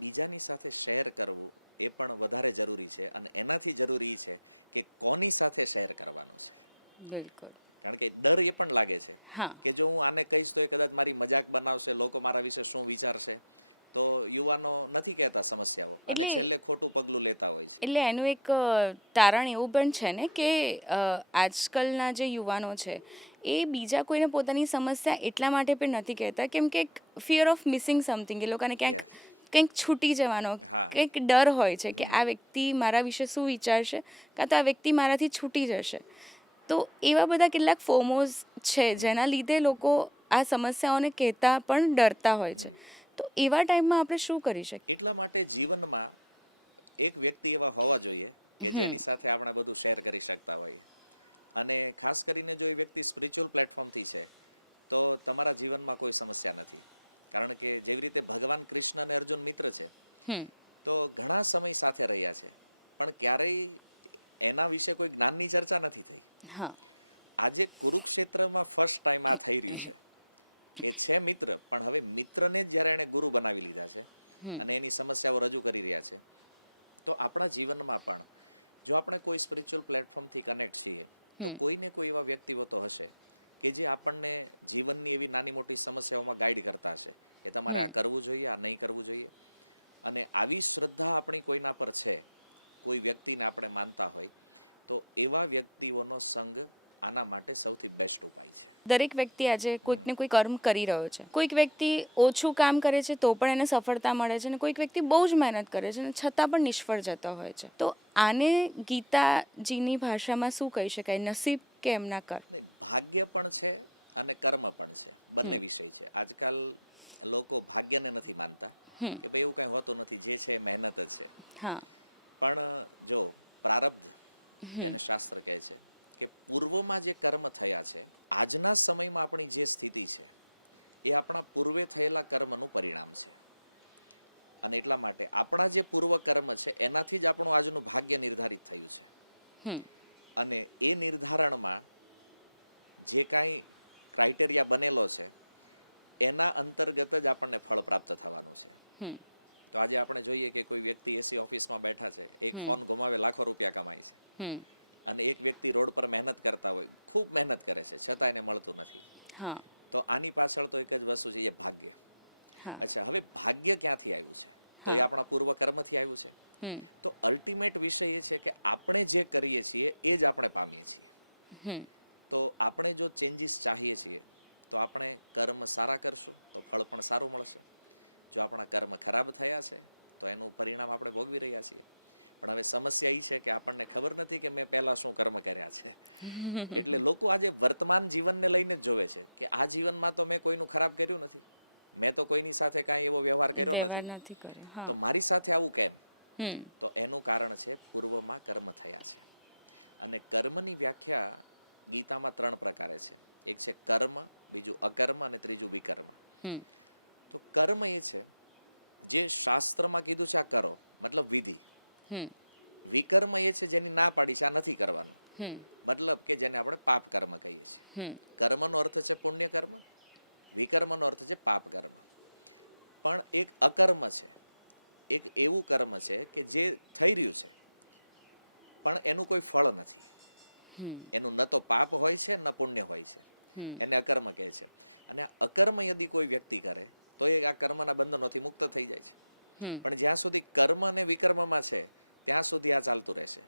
બીજાની સાથે શેર કરવું એ પણ વધારે જરૂરી છે, અને એનાથી જરૂરી છે કે કોની સાથે શેર કરવાનું છે. બિલકુલ. કારણ કે ડર એ પણ લાગે છે કે જો હું આને કહીશ તો એ કદાચ મારી મજાક બનાવશે, લોકો મારા વિશે શું વિચારશે. તો યુવાનો નથી કહેતા સમસ્યાઓ અને છેલ્લે ખોટું પગલું લેતા હોય છે. એટલે એનું એક તારણ એવું પણ છે ને કે આજકાલના જે યુવાનો છે એ બીજા કોઈને પોતાની સમસ્યા એટલા માટે પણ નથી કહેતા કેમ કે ફિયર ઓફ મિસિંગ સમથિંગ, એ લોકોને ક્યાંક કંઈક છૂટી જવાનો કંઈક ડર હોય છે કે આ વ્યક્તિ મારા વિશે શું વિચારશે, કાં તો આ વ્યક્તિ મારાથી છૂટી જશે. તો એવા બધા કેટલાક ફોમોઝ છે જેના લીધે લોકો આ સમસ્યાઓને કહેતા પણ ડરતા હોય છે. તો એવા ટાઈમમાં આપણે શું કરી શકીએ? એટલા માટે જીવનમાં એક વ્યક્તિ એવા હોવા જોઈએ કે જેની સાથે આપણે બધું શેર કરી શકતા હોઈએ. અને ખાસ કરીને જો એ વ્યક્તિ સ્પિરિચ્યુઅલ પ્લેટફોર્મથી છે તો તમારા જીવનમાં કોઈ સમસ્યા નથી. કારણ કે જેવી રીતે ભગવાન કૃષ્ણ અને અર્જુન મિત્ર છે, તો ઘણા સમય સાથે રહ્યા છે, પણ ક્યારેય એના વિશે કોઈ જ્ઞાનની ચર્ચા નથી થઈ. આજે કુરુક્ષેત્રમાં ફર્સ્ટ ટાઈમ આ થઈ રહ્યું છે કે છે મિત્ર, પણ હવે મિત્રને જ જ્યારે એણે ગુરુ બનાવી લીધા છે અને એની સમસ્યાઓ રજૂ કરી રહ્યા છે. તો આપણા જીવનમાં પણ જો આપણે કોઈ સ્પિરિચ્યુઅલ પ્લેટફોર્મથી કનેક્ટ છીએ તો કોઈને કોઈ એવા વ્યક્તિઓ તો હશે કે જે આપણને જીવનની એવી નાની મોટી સમસ્યાઓમાં ગાઈડ કરતા હશે કે તમારે આ કરવું જોઈએ, આ નહીં કરવું જોઈએ. અને આવી શ્રદ્ધા આપણી કોઈના પર છે, કોઈ વ્યક્તિને આપણે માનતા હોય, તો એવા વ્યક્તિઓનો સંગ આના માટે સૌથી બેસ્ટ ઉપાય છે. દરેક વ્યક્તિ આજે કોઈક ને કોઈ કર્મ કરી રહ્યો છે. કોઈક વ્યક્તિ ઓછું કામ કરે છે તો પણ એને સફળતા મળે છે, અને કોઈક વ્યક્તિ બહુ જ મહેનત કરે છે અને છતાં પણ નિષ્ફળ જતો હોય છે. તો આને ગીતાજીની ભાષામાં શું કહી શકાય? નસીબ કે એમના કર્મ? ભાગ્ય પણ છે અને કર્મ પણ છે, બંને વિષય છે. આજકાલ લોકો ભાગ્યને નથી માનતા કે ભાઈ એવું કઈ હોતું નથી, જે છે મહેનત જ છે. પણ જો પ્રારબ્ધ જેને શાસ્ત્ર કહે છે કે પૂર્વમાં જે કર્મ થયા છે, આજના સમયમાં આપણી જે સ્થિતિ છે એ આપણા પૂર્વે થયેલા કર્મનું પરિણામ છે. અને એટલા માટે આપણા જે પૂર્વ કર્મ છે એનાથી જ આપણું આજનું ભાગ્ય નિર્ધારિત થયું છે. અને એ નિર્ધારણમાં જે કાંઈ ક્રાઇટેરિયા બનેલો છે એના અંતર્ગત જ આપણને ફળ પ્રાપ્ત થવાનું છે. તો આજે આપણે જોઈએ કે કોઈ વ્યક્તિ એસી ઓફિસમાં બેઠા છે, એક ફોન ગુમાવે લાખો રૂપિયા કમાય છે, અને એક વ્યક્તિ રોડ પર મહેનત કરતા હોય, ખૂબ મહેનત કરે છે, છતાં એને મળતું નથી. તો આની પાછળ તો એક જ વસ્તુ છે, એ ભાગ્ય. અચ્છા, હવે ભાગ્ય ક્યાંથી આવ્યું છે? તો એ આપણા પૂર્વ કર્મથી આવ્યું છે. તો અલ્ટિમેટ વિષય એ છે કે આપણે જે કરીએ છીએ એ જ આપણે પામીએ છીએ. તો આપણે જો ચેન્જીસ ચાહીએ છીએ તો આપણે કર્મ સારા કરશું તો ફળ પણ સારું મળશે. જો આપણા કર્મ ખરાબ થયા છે તો એનું પરિણામ આપણે ભોગવી રહ્યા છીએ. પણ હવે સમસ્યા એ છે કે આપણને ખબર નથી કે મેં પહેલા શું કર્મ કર્યા છે. એટલે લોકો આજે વર્તમાન જીવનને લઈને જ જોવે છે કે આ જીવનમાં તો મેં કોઈનું ખરાબ કર્યું નથી, મેં તો કોઈની સાથે કાંઈ એવો વ્યવહાર કર્યો નથી, તો મારી સાથે આવું કેમ? તો એનું કારણ છે પૂર્વમાં કર્મ થયા છે. અને કર્મની વ્યાખ્યા ગીતામાં 3 પ્રકારે છે. એક છે કર્મ, બીજું અકર્મ અને ત્રીજું વિકર્મ. તો કર્મ એ છે જે શાસ્ત્રમાં કીધું છે આ કરો, મતલબ વિધિ. વિકર્મ એ છે જેની ના પાડી છે આ નથી કરવાનું, મતલબ કે જેને આપણે પાપ કર્મ કહીએ છીએ. કર્મનો અર્થ છે પુણ્ય કર્મ, વિકર્મનો અર્થ છે પાપ કર્મ. પણ એક અકર્મ છે, એક એવું કર્મ છે કે જે થઈ રહ્યું છે પણ એનું કોઈ ફળ નથી. એનું ન તો પાપ હોય છે ન પુણ્ય હોય છે, એને અકર્મ કહે છે. અને આ અકર્મ યદિ કોઈ વ્યક્તિ કરે તો એ આ કર્મના બંધનોથી મુક્ત થઈ જાય છે. પણ જ્યાં સુધી કર્મ અને વિકર્મમાં છે ત્યાં સુધી આ ચાલતું રહેશે.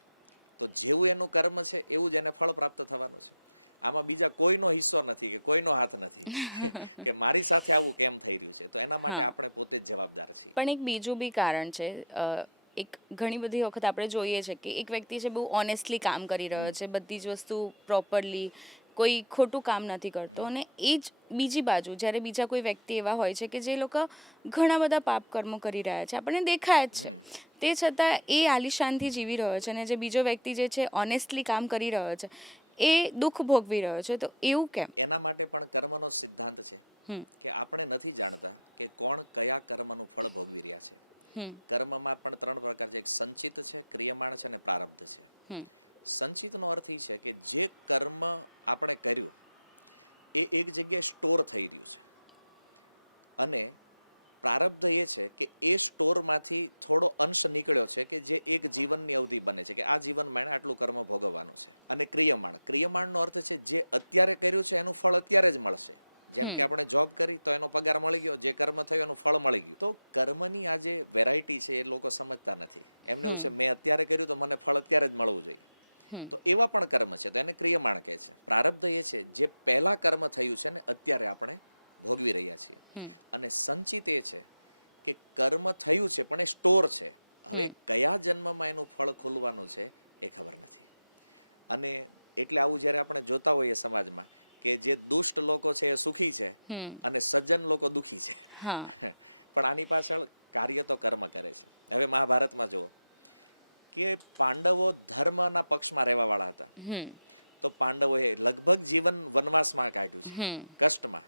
તો જેવું એનું કર્મ છે એવું જ એને ફળ પ્રાપ્ત થવાનું છે. આમાં બીજા કોઈનો હિસ્સો નથી કે કોઈનો હાથ નથી કે મારી સાથે આવું કેમ થઈ રહ્યું છે. તો એના માટે આપણે પોતે જ જવાબદાર છીએ. પણ એક બીજું બી કારણ છે. એક ઘણી બધી વખત આપણે જોઈએ છે કે એક વ્યક્તિ છે બહુ ઓનેસ્ટલી કામ કરી રહ્યો છે, બધી જ વસ્તુ પ્રોપરલી, કોઈ ખોટું કામ નથી કરતો, અને એ જ બીજી બાજુ જ્યારે બીજા કોઈ વ્યક્તિ એવા હોય છે કે જે લોકો ઘણા બધા પાપ કર્મો કરી રહ્યા છે, આપણને દેખાય જ છે, તે છતાં એ આલિશાનથી જીવી રહ્યો છે, અને જે બીજો વ્યક્તિ જે છે ઓનેસ્ટલી કામ કરી રહ્યો છે એ દુઃખ ભોગવી રહ્યો છે. તો એવું કેમ? એના માટે પણ કર્મનો સિદ્ધાંત છે કે આપણે નથી જાણતા કે કોણ કયા કર્મનું ફળ ભોગવી રહ્યા છે. કર્મમાં પણ 3 પ્રકાર છે. એક સંચિત છે, ક્રિયમાણ છે અને પ્રારબ્ધ છે. સંચિતનો અર્થ એ છે કે જે કર્મ આપણે કર્યું એ એક જગ્યાએ સ્ટોર થઈ રહ્યું છે, અને પ્રારબ્ધ એ છે કે એ સ્ટોરમાંથી થોડો અંશ નીકળ્યો છે કે જે એક જીવનની અવધિ બને છે કે આ જીવનમાં એને આટલું કર્મ ભોગવવાનું છે. અને ક્રિયમાણનો અર્થ છે જે અત્યારે કર્યું છે એનું ફળ અત્યારે જ મળશે. જેમ કે આપણે જોબ કરી તો એનો પગાર મળી ગયો, જે કર્મ થયું એનું ફળ મળી ગયું. તો કર્મની આ જે વેરાયટી છે એ લોકો સમજતા નથી. એમને એવું છે મેં અત્યારે કર્યું તો મને ફળ અત્યારે જ મળવું જોઈએ. તો એવા પણ કર્મ છે, તો એને ક્રિયમાણ કહે છે. પ્રારબ્ધ એ છે જે પહેલા કર્મ થયું છે ને અત્યારે આપણે ભોગવી રહ્યા છીએ. અને સંચિત એ છે કે કર્મ થયું છે પણ એ સ્ટોર છે. હવે કયા જન્મમાં એનું ફળ ખુલવાનું છે એ ખબર નથી. અને એટલે આવું જ્યારે આપણે જોતા હોઈએ સમાજમાં કે જે દુષ્ટ લોકો છે એ સુખી છે અને સજ્જન લોકો દુખી છે, પણ આની પાછળ કાર્ય તો કર્મ કરે છે. હવે મહાભારતમાં જુઓ કે પાંડવો ધર્મના પક્ષમાં રહેવા વાળા હતા, તો પાંડવોએ લગભગ જીવન વનવાસમાં કાઢ્યું છે, કષ્ટમાં.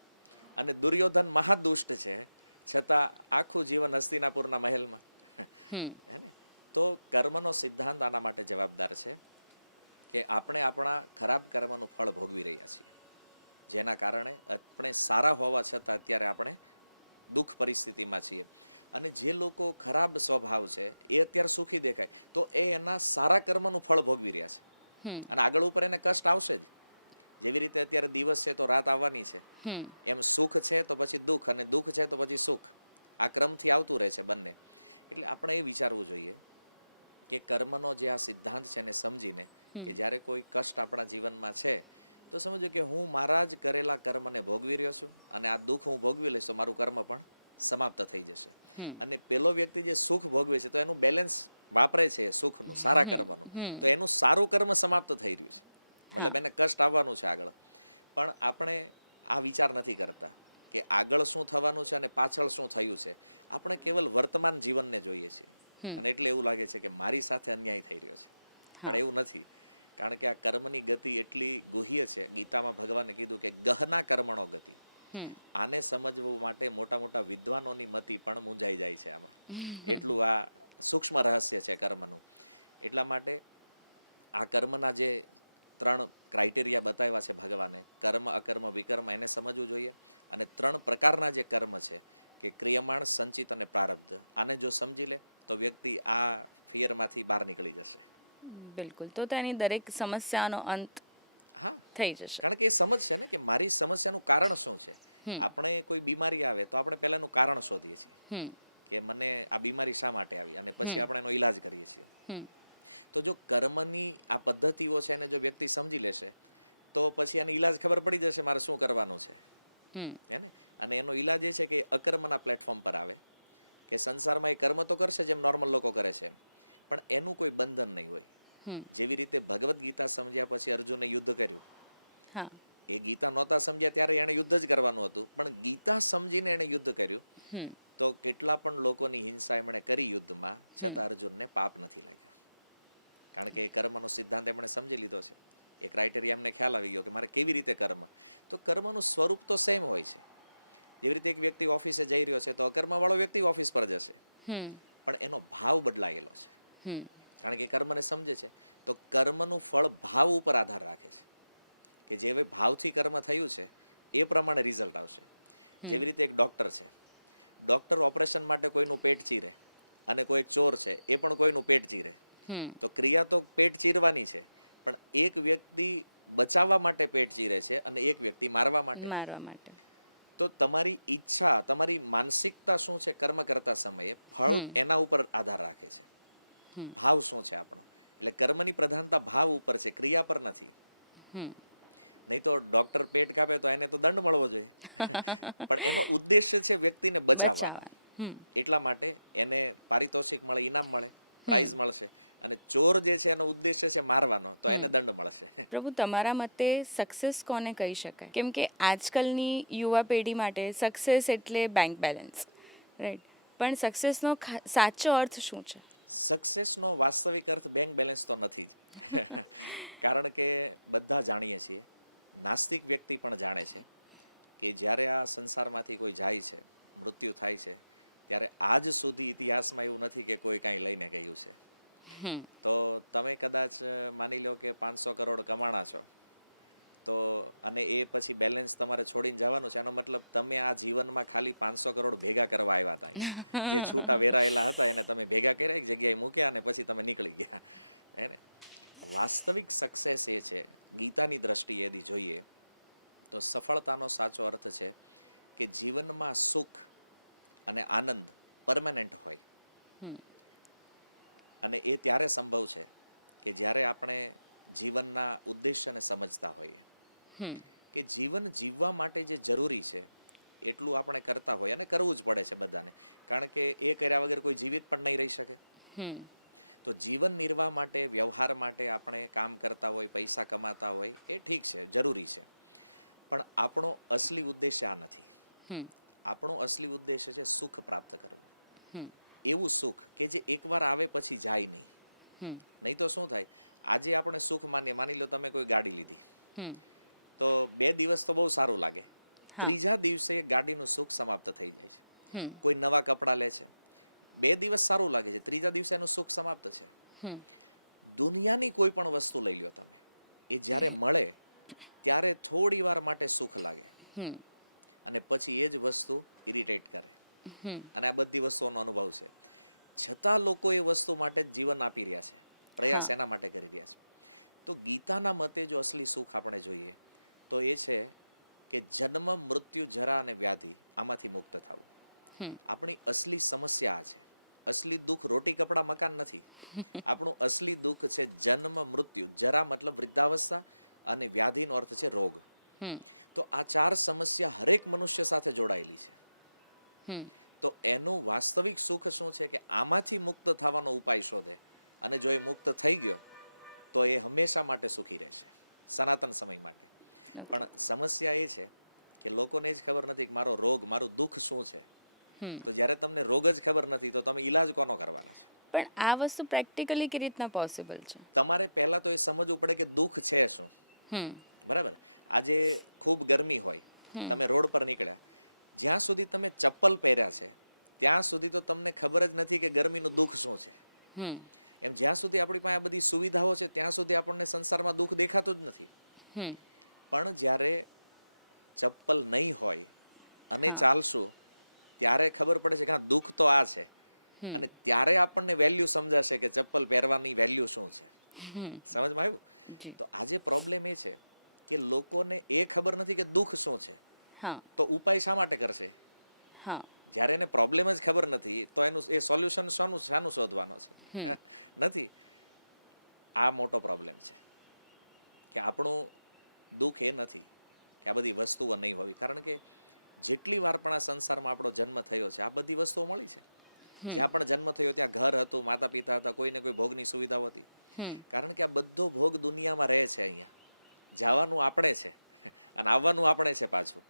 અને દુર્યોધન મહાદુષ્ટ છે, છતાં આખું જીવન હસ્તિનાપુરના મહેલમાં. હે ને? તો કર્મનો સિદ્ધાંત આના માટે જવાબદાર છે કે આપણે આપણા ખરાબ કર્મનું ફળ ભોગવી રહ્યા છીએ, જેના કારણે આપણે સારા હોવા છતાં અત્યારે આપણે દુઃખ પરિસ્થિતિમાં છીએ. અને જે લોકો ખરાબ સ્વભાવ છે એ અત્યારે સુખી દેખાય તો એ એના સારા કર્મનું ફળ ભોગવી રહ્યા છે, અને આગળ ઉપર એને કષ્ટ આવશે જ. જેવી રીતે અત્યારે દિવસ છે તો રાત આવવાની છે, એમ સુખ છે તો પછી દુઃખ, અને દુઃખ છે તો પછી સુખ. આ ક્રમથી આવતું રહે છે બંને. એટલે આપણે એ વિચારવું જોઈએ કે કર્મનો જે આ સિદ્ધાંત છે એને સમજીને કે જ્યારે કોઈ કષ્ટ આપણા જીવનમાં છે તો સમજો કે હું મારા જ કરેલા કર્મને ભોગવી રહ્યો છું, અને આ દુઃખ હું ભોગવી લઈશ તો મારું કર્મ પણ સમાપ્ત થઈ જશે. અને પેલો વ્યક્તિ જે સુખ ભોગવે છે તો એનું બેલેન્સ વાપરે છે સુખનું, સારા કર્મનું, તો એનું સારું કર્મ સમાપ્ત થઈ રહ્યું છે, મતલબ એને કષ્ટ આવવાનું છે આગળ. પણ આપણે આ વિચાર નથી કરતા કે આગળ શું થવાનું છે અને પાછળ શું થયું છે. આપણે કેવલ વર્તમાન જીવનને જોઈએ છીએ, અને એટલે એવું લાગે છે કે મારી સાથે અન્યાય થઈ રહ્યો છે, પણ એવું નથી. કારણ કે આ કર્મની ગતિ એટલી ગુહ્ય છે. ગીતામાં ભગવાને કીધું કે ગહના કર્મણો ગતિ. આને સમજવું માટે મોટા મોટા વિદ્વાનોની મતિ પણ મૂંઝાઈ જાય છે આમાં. એટલું આ સૂક્ષ્મ રહસ્ય છે કર્મનું. એટલા માટે આ કર્મના જે 3 ક્રાઇટેરિયા બતાવ્યા છે ભગવાને, કર્મ, અકર્મ, વિકર્મ, એને સમજવું જોઈએ. અને 3 પ્રકારના જે કર્મ છે કે ક્રિયમાણ, સંચિત અને પ્રારબ્ધ, આને જો સમજી લે તો વ્યક્તિ આ ફિયરમાંથી બહાર નીકળી જશે. બિલકુલ. તો તેની દરેક સમસ્યાનો અંત હા, થઈ જશે. કારણ કે એ સમજશે ને કે મારી સમસ્યાનું કારણ શું છે. આપણે કોઈ બીમારી આવે તો આપણે પહેલાનું કારણ શોધીએ છીએ કે મને આ બીમારી શા માટે આવી, અને પછી આપણે એનો ઈલાજ કરીએ છીએ. તો જો કર્મની આ પદ્ધતિઓ છે એને જો વ્યક્તિ સમજી લેશે તો પછી એનો ઈલાજ ખબર પડી જશે મારે શું કરવાનું છે. હે ને? અને એનો ઈલાજ એ છે કે અકર્મના પ્લેટફોર્મ પર આવે, કે સંસારમાં એ કર્મ તો કરશે જેમ નોર્મલ લોકો કરે છે, પણ એનું કોઈ બંધન નહીં હોય. જેવી રીતે ભગવદ્ ગીતા સમજ્યા પછી અર્જુને યુદ્ધ કર્યું. એ ગીતા નહોતા સમજ્યા ત્યારે એણે યુદ્ધ જ કરવાનું હતું, પણ ગીતા સમજીને એણે યુદ્ધ કર્યું. તો કેટલા પણ લોકોની હિંસા એમણે કરી યુદ્ધમાં, છતાં અર્જુનને પાપ નથી લાગ્યો. કારણ કે એ કર્મનો સિદ્ધાંત એમણે સમજી લીધો છે. એ ક્રાઇટેરિયા એમને ખ્યાલ આવી ગયો કે મારે કેવી રીતે કર્મ. તો કર્મનું સ્વરૂપ તો સેમ હોય છે. જેવી રીતે એક વ્યક્તિ ઓફિસે જઈ રહ્યો છે તો અકર્મવાળો વ્યક્તિ ઓફિસ પર જશે, પણ એનો ભાવ બદલાયેલો છે. કારણ કે કર્મને સમજે છે. તો કર્મનું ફળ ભાવ ઉપર આધાર રાખે છે, કે જે ભાવથી કર્મ થયું છે એ પ્રમાણે રિઝલ્ટ આવશે. જેવી રીતે એક ડૉક્ટર છે, ડૉક્ટર ઓપરેશન માટે કોઈનું પેટ ચીરે, અને કોઈ ચોર છે એ પણ કોઈનું પેટ ચીરે. તો ક્રિયા તો પેટ ચીરવાની છે, પણ એક વ્યક્તિ બચાવવા માટે પેટ ચીરે છે અને એક વ્યક્તિ મારવા માટે. તો તમારી ઈચ્છા, તમારી માનસિકતા શું છે કર્મ કરતા સમયે, ફળ એના ઉપર આધાર રાખે છે. ભાવ શું છે આપણો. એટલે કર્મની પ્રધાનતા ભાવ ઉપર છે, ક્રિયા પર નથી. નહીં તો ડોક્ટર પેટ કાપે તો એને તો દંડ મળવો જોઈએ, પણ એનો ઉદ્દેશ્ય છે વ્યક્તિને બચાવવા. એટલા માટે એને પારિતોષિક મળે, ઇનામ મળે, પ્રાઇઝ મળશે. અને ચોર જે છે એનો ઉદ્દેશ્ય છે મારવાનો, તો એને દંડ મળશે. પ્રભુ, તમારા મતે સક્સેસ કોને કહી શકાય? કેમ કે આજકાલની યુવા પેઢી માટે સક્સેસ એટલે બેંક બેલેન્સ, રાઈટ? પણ સક્સેસનો સાચો અર્થ શું છે? સક્સેસનો વાસ્તવિક અર્થ બેંક બેલેન્સ તો નથી જ. કારણ કે બધા જાણીએ છીએ, નાસ્તિક વ્યક્તિ પણ જાણે છે કે જ્યારે આ સંસારમાંથી કોઈ જાય છે, મૃત્યુ થાય છે, ત્યારે આજ સુધી ઇતિહાસમાં એવું નથી કે કોઈ કાંઈ લઈને ગયું છે. તો તમે કદાચ માની લો કે 500 કરોડ કમાણા છો, તો અને એ પછી બેલેન્સ તમારે છોડીને જવાનું છે, એનો મતલબ તમે આ જીવનમાં ખાલી 500 કરોડ ભેગા કરવા આવ્યા હતા. જે છૂટા વેરાયેલા હતા એને તમે ભેગા કર્યા, એક જગ્યાએ મૂક્યા અને પછી તમે નીકળી ગયા. હે ને? વાસ્તવિક સક્સેસ એ છે, ગીતાની દ્રષ્ટિએ यदि જોઈએ તો સફળતાનો સાચો અર્થ છે કે જીવનમાં સુખ અને આનંદ પરમેનન્ટ હોય. અને એ ત્યારે સંભવ છે કે જ્યારે આપણે જીવનના ઉદ્દેશ્યને સમજતા હોઈએ, કે જીવન જીવવા માટે જે જરૂરી છે એટલું આપણે કરતા હોય, અને કરવું જ પડે છે બધાને, કારણ કે એ કર્યા વગર કોઈ જીવિત પણ નહીં રહી શકે. તો જીવન નિર્વાહ માટે, વ્યવહાર માટે આપણે કામ કરતા હોય, પૈસા કમાતા હોય, એ ઠીક છે, જરૂરી છે, પણ આપણો અસલી ઉદ્દેશ્ય આ નથી. આપણો અસલી ઉદ્દેશ્ય છે સુખ પ્રાપ્ત કરવું. એવું સુખ કે જે એકવાર આવે પછી જાય નહીં. નહીં તો શું થાય, આજે આપણે સુખ માનીએ, માની લો તમે કોઈ ગાડી લીધી, તો 2 દિવસ તો બહુ સારું લાગે, ત્રીજા દિવસે ગાડીનું સુખ સમાપ્ત થઈ જાય છે. કોઈ નવા કપડાં લે છે, 2 દિવસ સારું લાગે છે, ત્રીજા દિવસે એનું સુખ સમાપ્ત છે. દુનિયાની કોઈ પણ વસ્તુ લઈ લો તમે, એ જ્યારે મળે ત્યારે થોડી વાર માટે સુખ લાગે, અને પછી એ જ વસ્તુ ઇરિટેટ કરે. અને આ બધી વસ્તુઓનો અનુભવ છે. છતાં લોકો એ વસ્તુ માટે જ જીવન આપી રહ્યા છે, પ્રયાસ એના માટે કરી રહ્યા છે. તો ગીતાના મતે જો અસલી સુખ આપણે જોઈએ તો એ છે કે જન્મ, મૃત્યુ, જરા અને વ્યાધિ, આમાંથી મુક્ત થવું. આપણી અસલી સમસ્યા આ છે. અસલી દુઃખ રોટી કપડા મકાન નથી. આપણું અસલી દુઃખ છે જન્મ, મૃત્યુ, જરા મતલબ વૃદ્ધાવસ્થા, અને વ્યાધિનો અર્થ છે રોગ. તો આ 4 સમસ્યા હરેક મનુષ્ય સાથે જોડાયેલી છે. તો એનું વાસ્તવિક સુખ શું છે કે આમાંથી મુક્ત થવાનો ઉપાય શોધે, અને જો એ મુક્ત થઈ ગયો તો એ હંમેશા માટે સુખી રહેશે, સનાતન સમય માટે. પણ સમસ્યા એ છે કે લોકોને જ ખબર નથી કે મારો રોગ, મારું દુઃખ શું છે. તો જ્યારે તમને રોગ જ ખબર નથી તો તમે ઈલાજ કોનો કરવાના છે? પણ આ વસ્તુ પ્રેક્ટિકલી કેવી રીતના પોસિબલ છે? તમારે પહેલાં તો એ સમજવું પડે કે દુઃખ છે શું. હમ બરાબર. આજે ખૂબ ગરમી હોય, તમે રોડ પર નીકળ્યા, જ્યાં સુધી તમે ચપ્પલ પહેર્યા છે ત્યાં સુધી તો તમને ખબર જ નથી કે ગરમીનું દુઃખ શું છે. હમ એમ જ્યાં સુધી આપણી પાસે આ બધી સુવિધાઓ છે ત્યાં સુધી આપણને સંસારમાં દુઃખ દેખાતું જ નથી. હમ પણ જ્યારે ચપ્પલ નહીં હોય અને ચાલશું ત્યારે ખબર પડે છે કે હા દુઃખ તો આ છે. અને ત્યારે આપણને વેલ્યુ સમજાશે કે ચપ્પલ પહેરવાની વેલ્યુ શું છે. સમજમાં આવ્યું? જી. તો આજે પ્રોબ્લેમ એ છે કે લોકોને એ ખબર નથી કે દુઃખ શું છે, હા તો ઉપાય શા માટે કરશે? હા જ્યારે એને પ્રોબ્લેમ જ ખબર નથી તો એનું એ સોલ્યુશન શાનું શોધવાનો છે? નથી. આ મોટો પ્રોબ્લેમ છે કે આપણું દુઃખ એ નથી કે આ બધી વસ્તુઓ નહીં હોવી, કારણ કે જેટલી વાર પણ આ સંસારમાં આપણો જન્મ થયો છે આ બધી વસ્તુઓ મળી છે. જ્યાં પણ જન્મ થયો ત્યાં ઘર હતું, માતા પિતા હતા, કોઈને કોઈ ભોગની સુવિધાઓ હતી. કારણ કે આ બધો ભોગ દુનિયામાં રહે છે. અહીંયા જવાનું આપણે છે અને આવવાનું આપણે છે પાછું.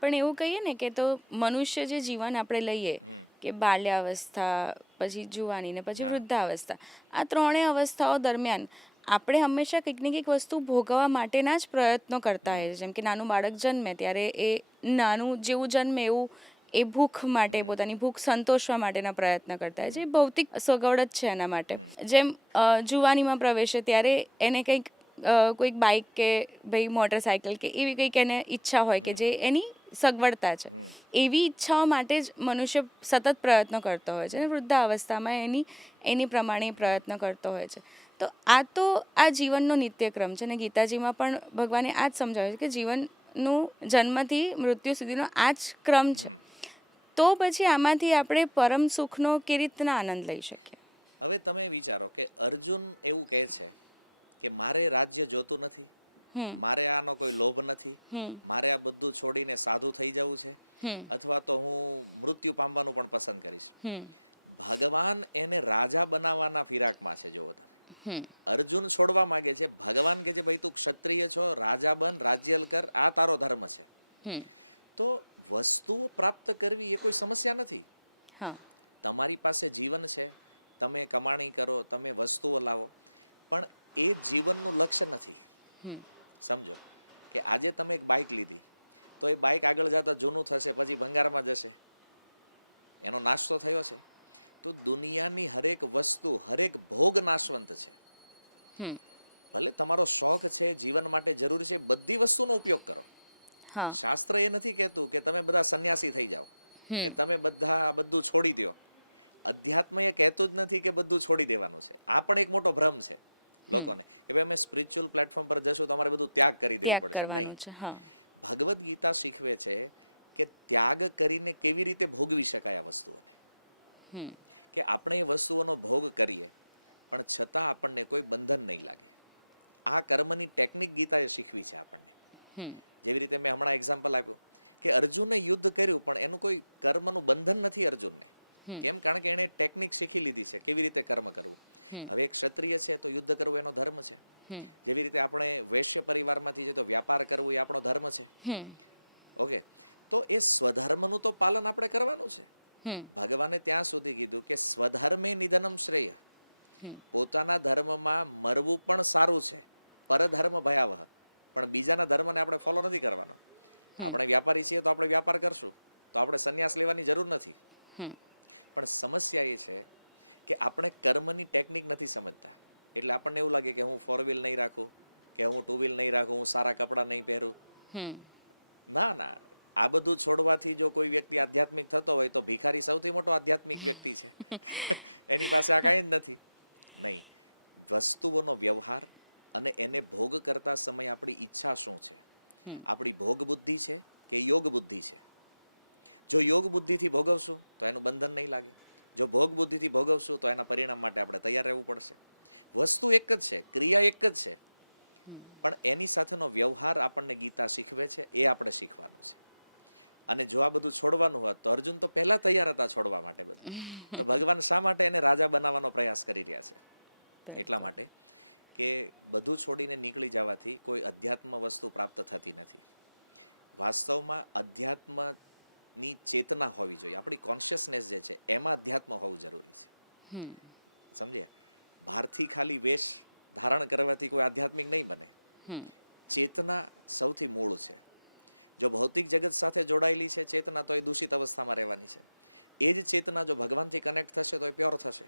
પણ એવું કહીએ ને કે તો મનુષ્ય જે જીવન આપણે લઈએ કે બાલ્યાવસ્થા, પછી જુવાની ને પછી વૃદ્ધાવસ્થા, આ ત્રણેય અવસ્થાઓ દરમિયાન આપણે હંમેશા કંઈક ને કંઈક વસ્તુ ભોગવવા માટેના જ પ્રયત્નો કરતા હોઈએ. જેમ કે નાનું બાળક જન્મે ત્યારે એ નાનું જેવું જન્મે એવું એ ભૂખ માટે, પોતાની ભૂખ સંતોષવા માટેના પ્રયત્ન કરતા હોય છે. ભૌતિક સગવડ જ છે એના માટે. જેમ જુવાનીમાં પ્રવેશે ત્યારે એને કંઈક કોઈક બાઇક કે ભાઈ મોટરસાઇકલ કે એવી કંઈક એને ઈચ્છા હોય કે જે એની સગવડતા છે, એવી ઈચ્છાઓ માટે જ મનુષ્ય સતત પ્રયત્નો કરતો હોય છે અને વૃદ્ધાવસ્થામાં એની પ્રમાણે પ્રયત્નો કરતો હોય છે. તો આ જીવનનો નિત્યક્રમ છે અને ગીતાજીમાં પણ ભગવાને આ જ સમજાવ્યું છે કે જીવનનું જન્મથી મૃત્યુ સુધીનો આ જ ક્રમ છે. તો પછી આમાંથી આપણે પરમ સુખનો કેવી રીતના આનંદ લઈ શકીએ? હવે તમે વિચારો કે અર્જુન એવું કહે છે કે મારે રાજ્ય જોતું નથી, મારે આનો કોઈ લોભ નથી, મારે આ બધું છોડીને સાધુ થઈ જવું છે, અથવા તો હું મૃત્યુ પામવાનું પણ પસંદ કરીશ. ભગવાન એને રાજા બનાવવાના ફિરાકમાં છે. જોવો તમે, અર્જુન છોડવા માંગે છે, ભગવાન કે છે ભાઈ તું ક્ષત્રિય છો, રાજા બન, રાજ્ય કર, આ તારો ધર્મ છે. તો વસ્તુઓ પ્રાપ્ત કરવી એ કોઈ સમસ્યા નથી. તમારી પાસે જીવન છે, તમે કમાણી કરો, તમે વસ્તુઓ લાવો, પણ એ જીવનનું લક્ષ્ય નથી. સમજો કે આજે તમે એક બાઇક લીધી તો એ બાઇક આગળ જતા જૂનું થશે, પછી ભંગારમાં જશે, એનો નાશ તો થયો છે. તો દુનિયાની હરેક વસ્તુ, હરેક ભોગ નાશવંત છે. ભલે તમારો શોખ છે, જીવન માટે જરૂરી છે, બધી વસ્તુનો ઉપયોગ કરો. શાસ્ત્ર એ નથી કહેતું કે તમે બધા સંન્યાસી થઈ જાઓ, કે તમે બધું છોડી દો. અધ્યાત્મ એ કહેતું જ નથી કે બધું છોડી દેવાનું છે. આ પણ એક મોટો ભ્રમ છે લોકોને કે ભાઈ અમે સ્પિરિચ્યુઅલ પ્લેટફોર્મ પર જશું તો અમારે બધું ત્યાગ કરી દેવું પડશે. નહીં. ભગવદ્ ગીતા શીખવે છે કે ત્યાગ કરીને કેવી રીતે ભોગવી શકાય આ વસ્તુઓને. કે આપણે એ વસ્તુઓનો ભોગ કરીએ પણ છતાં આપણને કોઈ બંધન નહીં લાગે. આ કર્મની ટેકનિક ગીતાએ શીખવી છે આપણને. જેવી રીતે મેં હમણાં એક્ઝામ્પલ આપ્યું કે અર્જુને યુદ્ધ કર્યું પણ એનું કોઈ કર્મનું બંધન નથી અર્જુનને. કેમ? કારણ કે એણે ટેકનિક શીખી લીધી છે કેવી રીતે કર્મ કરવું. હવે એક ક્ષત્રિય છે તો યુદ્ધ કરવું એનો ધર્મ છે. જેવી રીતે આપણે વૈશ્ય પરિવારમાંથી છે તો વ્યાપાર કરવું એ આપણો ધર્મ છે. ઓકે, તો એ સ્વધર્મનું તો પાલન આપણે કરવાનું છે. ભગવાને ત્યાં સુધી કીધું કે સ્વધર્મે નિધનમ શ્રેય. પોતાના ધર્મમાં મરવું પણ સારું છે, પરધર્મ ભયાવહ. પણ બીજાના ધર્મને આપણે ફોલો નથી કરવાનો. આપણે વ્યાપારી છીએ તો આપણે વ્યાપાર કરશું, તો આપણે સંન્યાસ લેવાની જરૂર નથી. પણ સમસ્યા એ છે કે આપણે કર્મની ટેકનિક નથી સમજતા. એટલે આપણને એવું લાગે કે હું 4 વ્હીલ નહીં રાખું, કે હું 2 વ્હીલ નહીં રાખું, હું સારા કપડાં નહીં પહેરું. ના, આ બધું છોડવાથી જો કોઈ વ્યક્તિ આધ્યાત્મિક થતો હોય તો ભિખારી સૌથી મોટો આધ્યાત્મિક વ્યક્તિ છે. એની પાસે આ કાંઈ જ નથી. નહીં, વસ્તુઓનો વ્યવહાર અને એને ભોગ કરતા સમય આપણી ઈચ્છા શું છે, આપણી ભોગ બુદ્ધિ છે કે યોગ બુદ્ધિ છે. જો યોગ બુદ્ધિથી ભોગવશું તો એનું બંધન નહીં લાગે. જો ભોગ બુદ્ધિથી ભોગવશું તો એના પરિણામ માટે આપણે તૈયાર રહેવું પડશે. વસ્તુ એક જ છે, ક્રિયા એક જ છે, પણ એની સાથેનો વ્યવહાર આપણને ગીતા શીખવે છે, એ આપણે શીખવાનું છે. અને જો આ બધું છોડવાનું હોત તો અર્જુન તો પહેલા તૈયાર હતા છોડવા માટે બધું. તો ભગવાન શા માટે એને રાજા બનાવવાનો પ્રયાસ કરી રહ્યા છે? એટલા માટે કે બધું છોડીને નીકળી જવાથી કોઈ અધ્યાત્મ વસ્તુ પ્રાપ્ત થતી નથી. વાસ્તવમાં અધ્યાત્મની ચેતના હોવી જોઈએ. આપણી કોન્શિયસનેસ જે છે એમાં અધ્યાત્મ હોવું જરૂરી છે. સમજ્યા? બહારથી ખાલી વેશ ધારણ કરવાથી કોઈ આધ્યાત્મિક નહીં બને. ચેતના સૌથી મૂળ છે. જો ભૌતિક જગત સાથે જોડાયેલી છે ચેતના, તો એ દૂષિત અવસ્થામાં રહેવાની છે. એ જ ચેતના જો ભગવાનથી કનેક્ટ થશે તો એ પ્યોર થશે.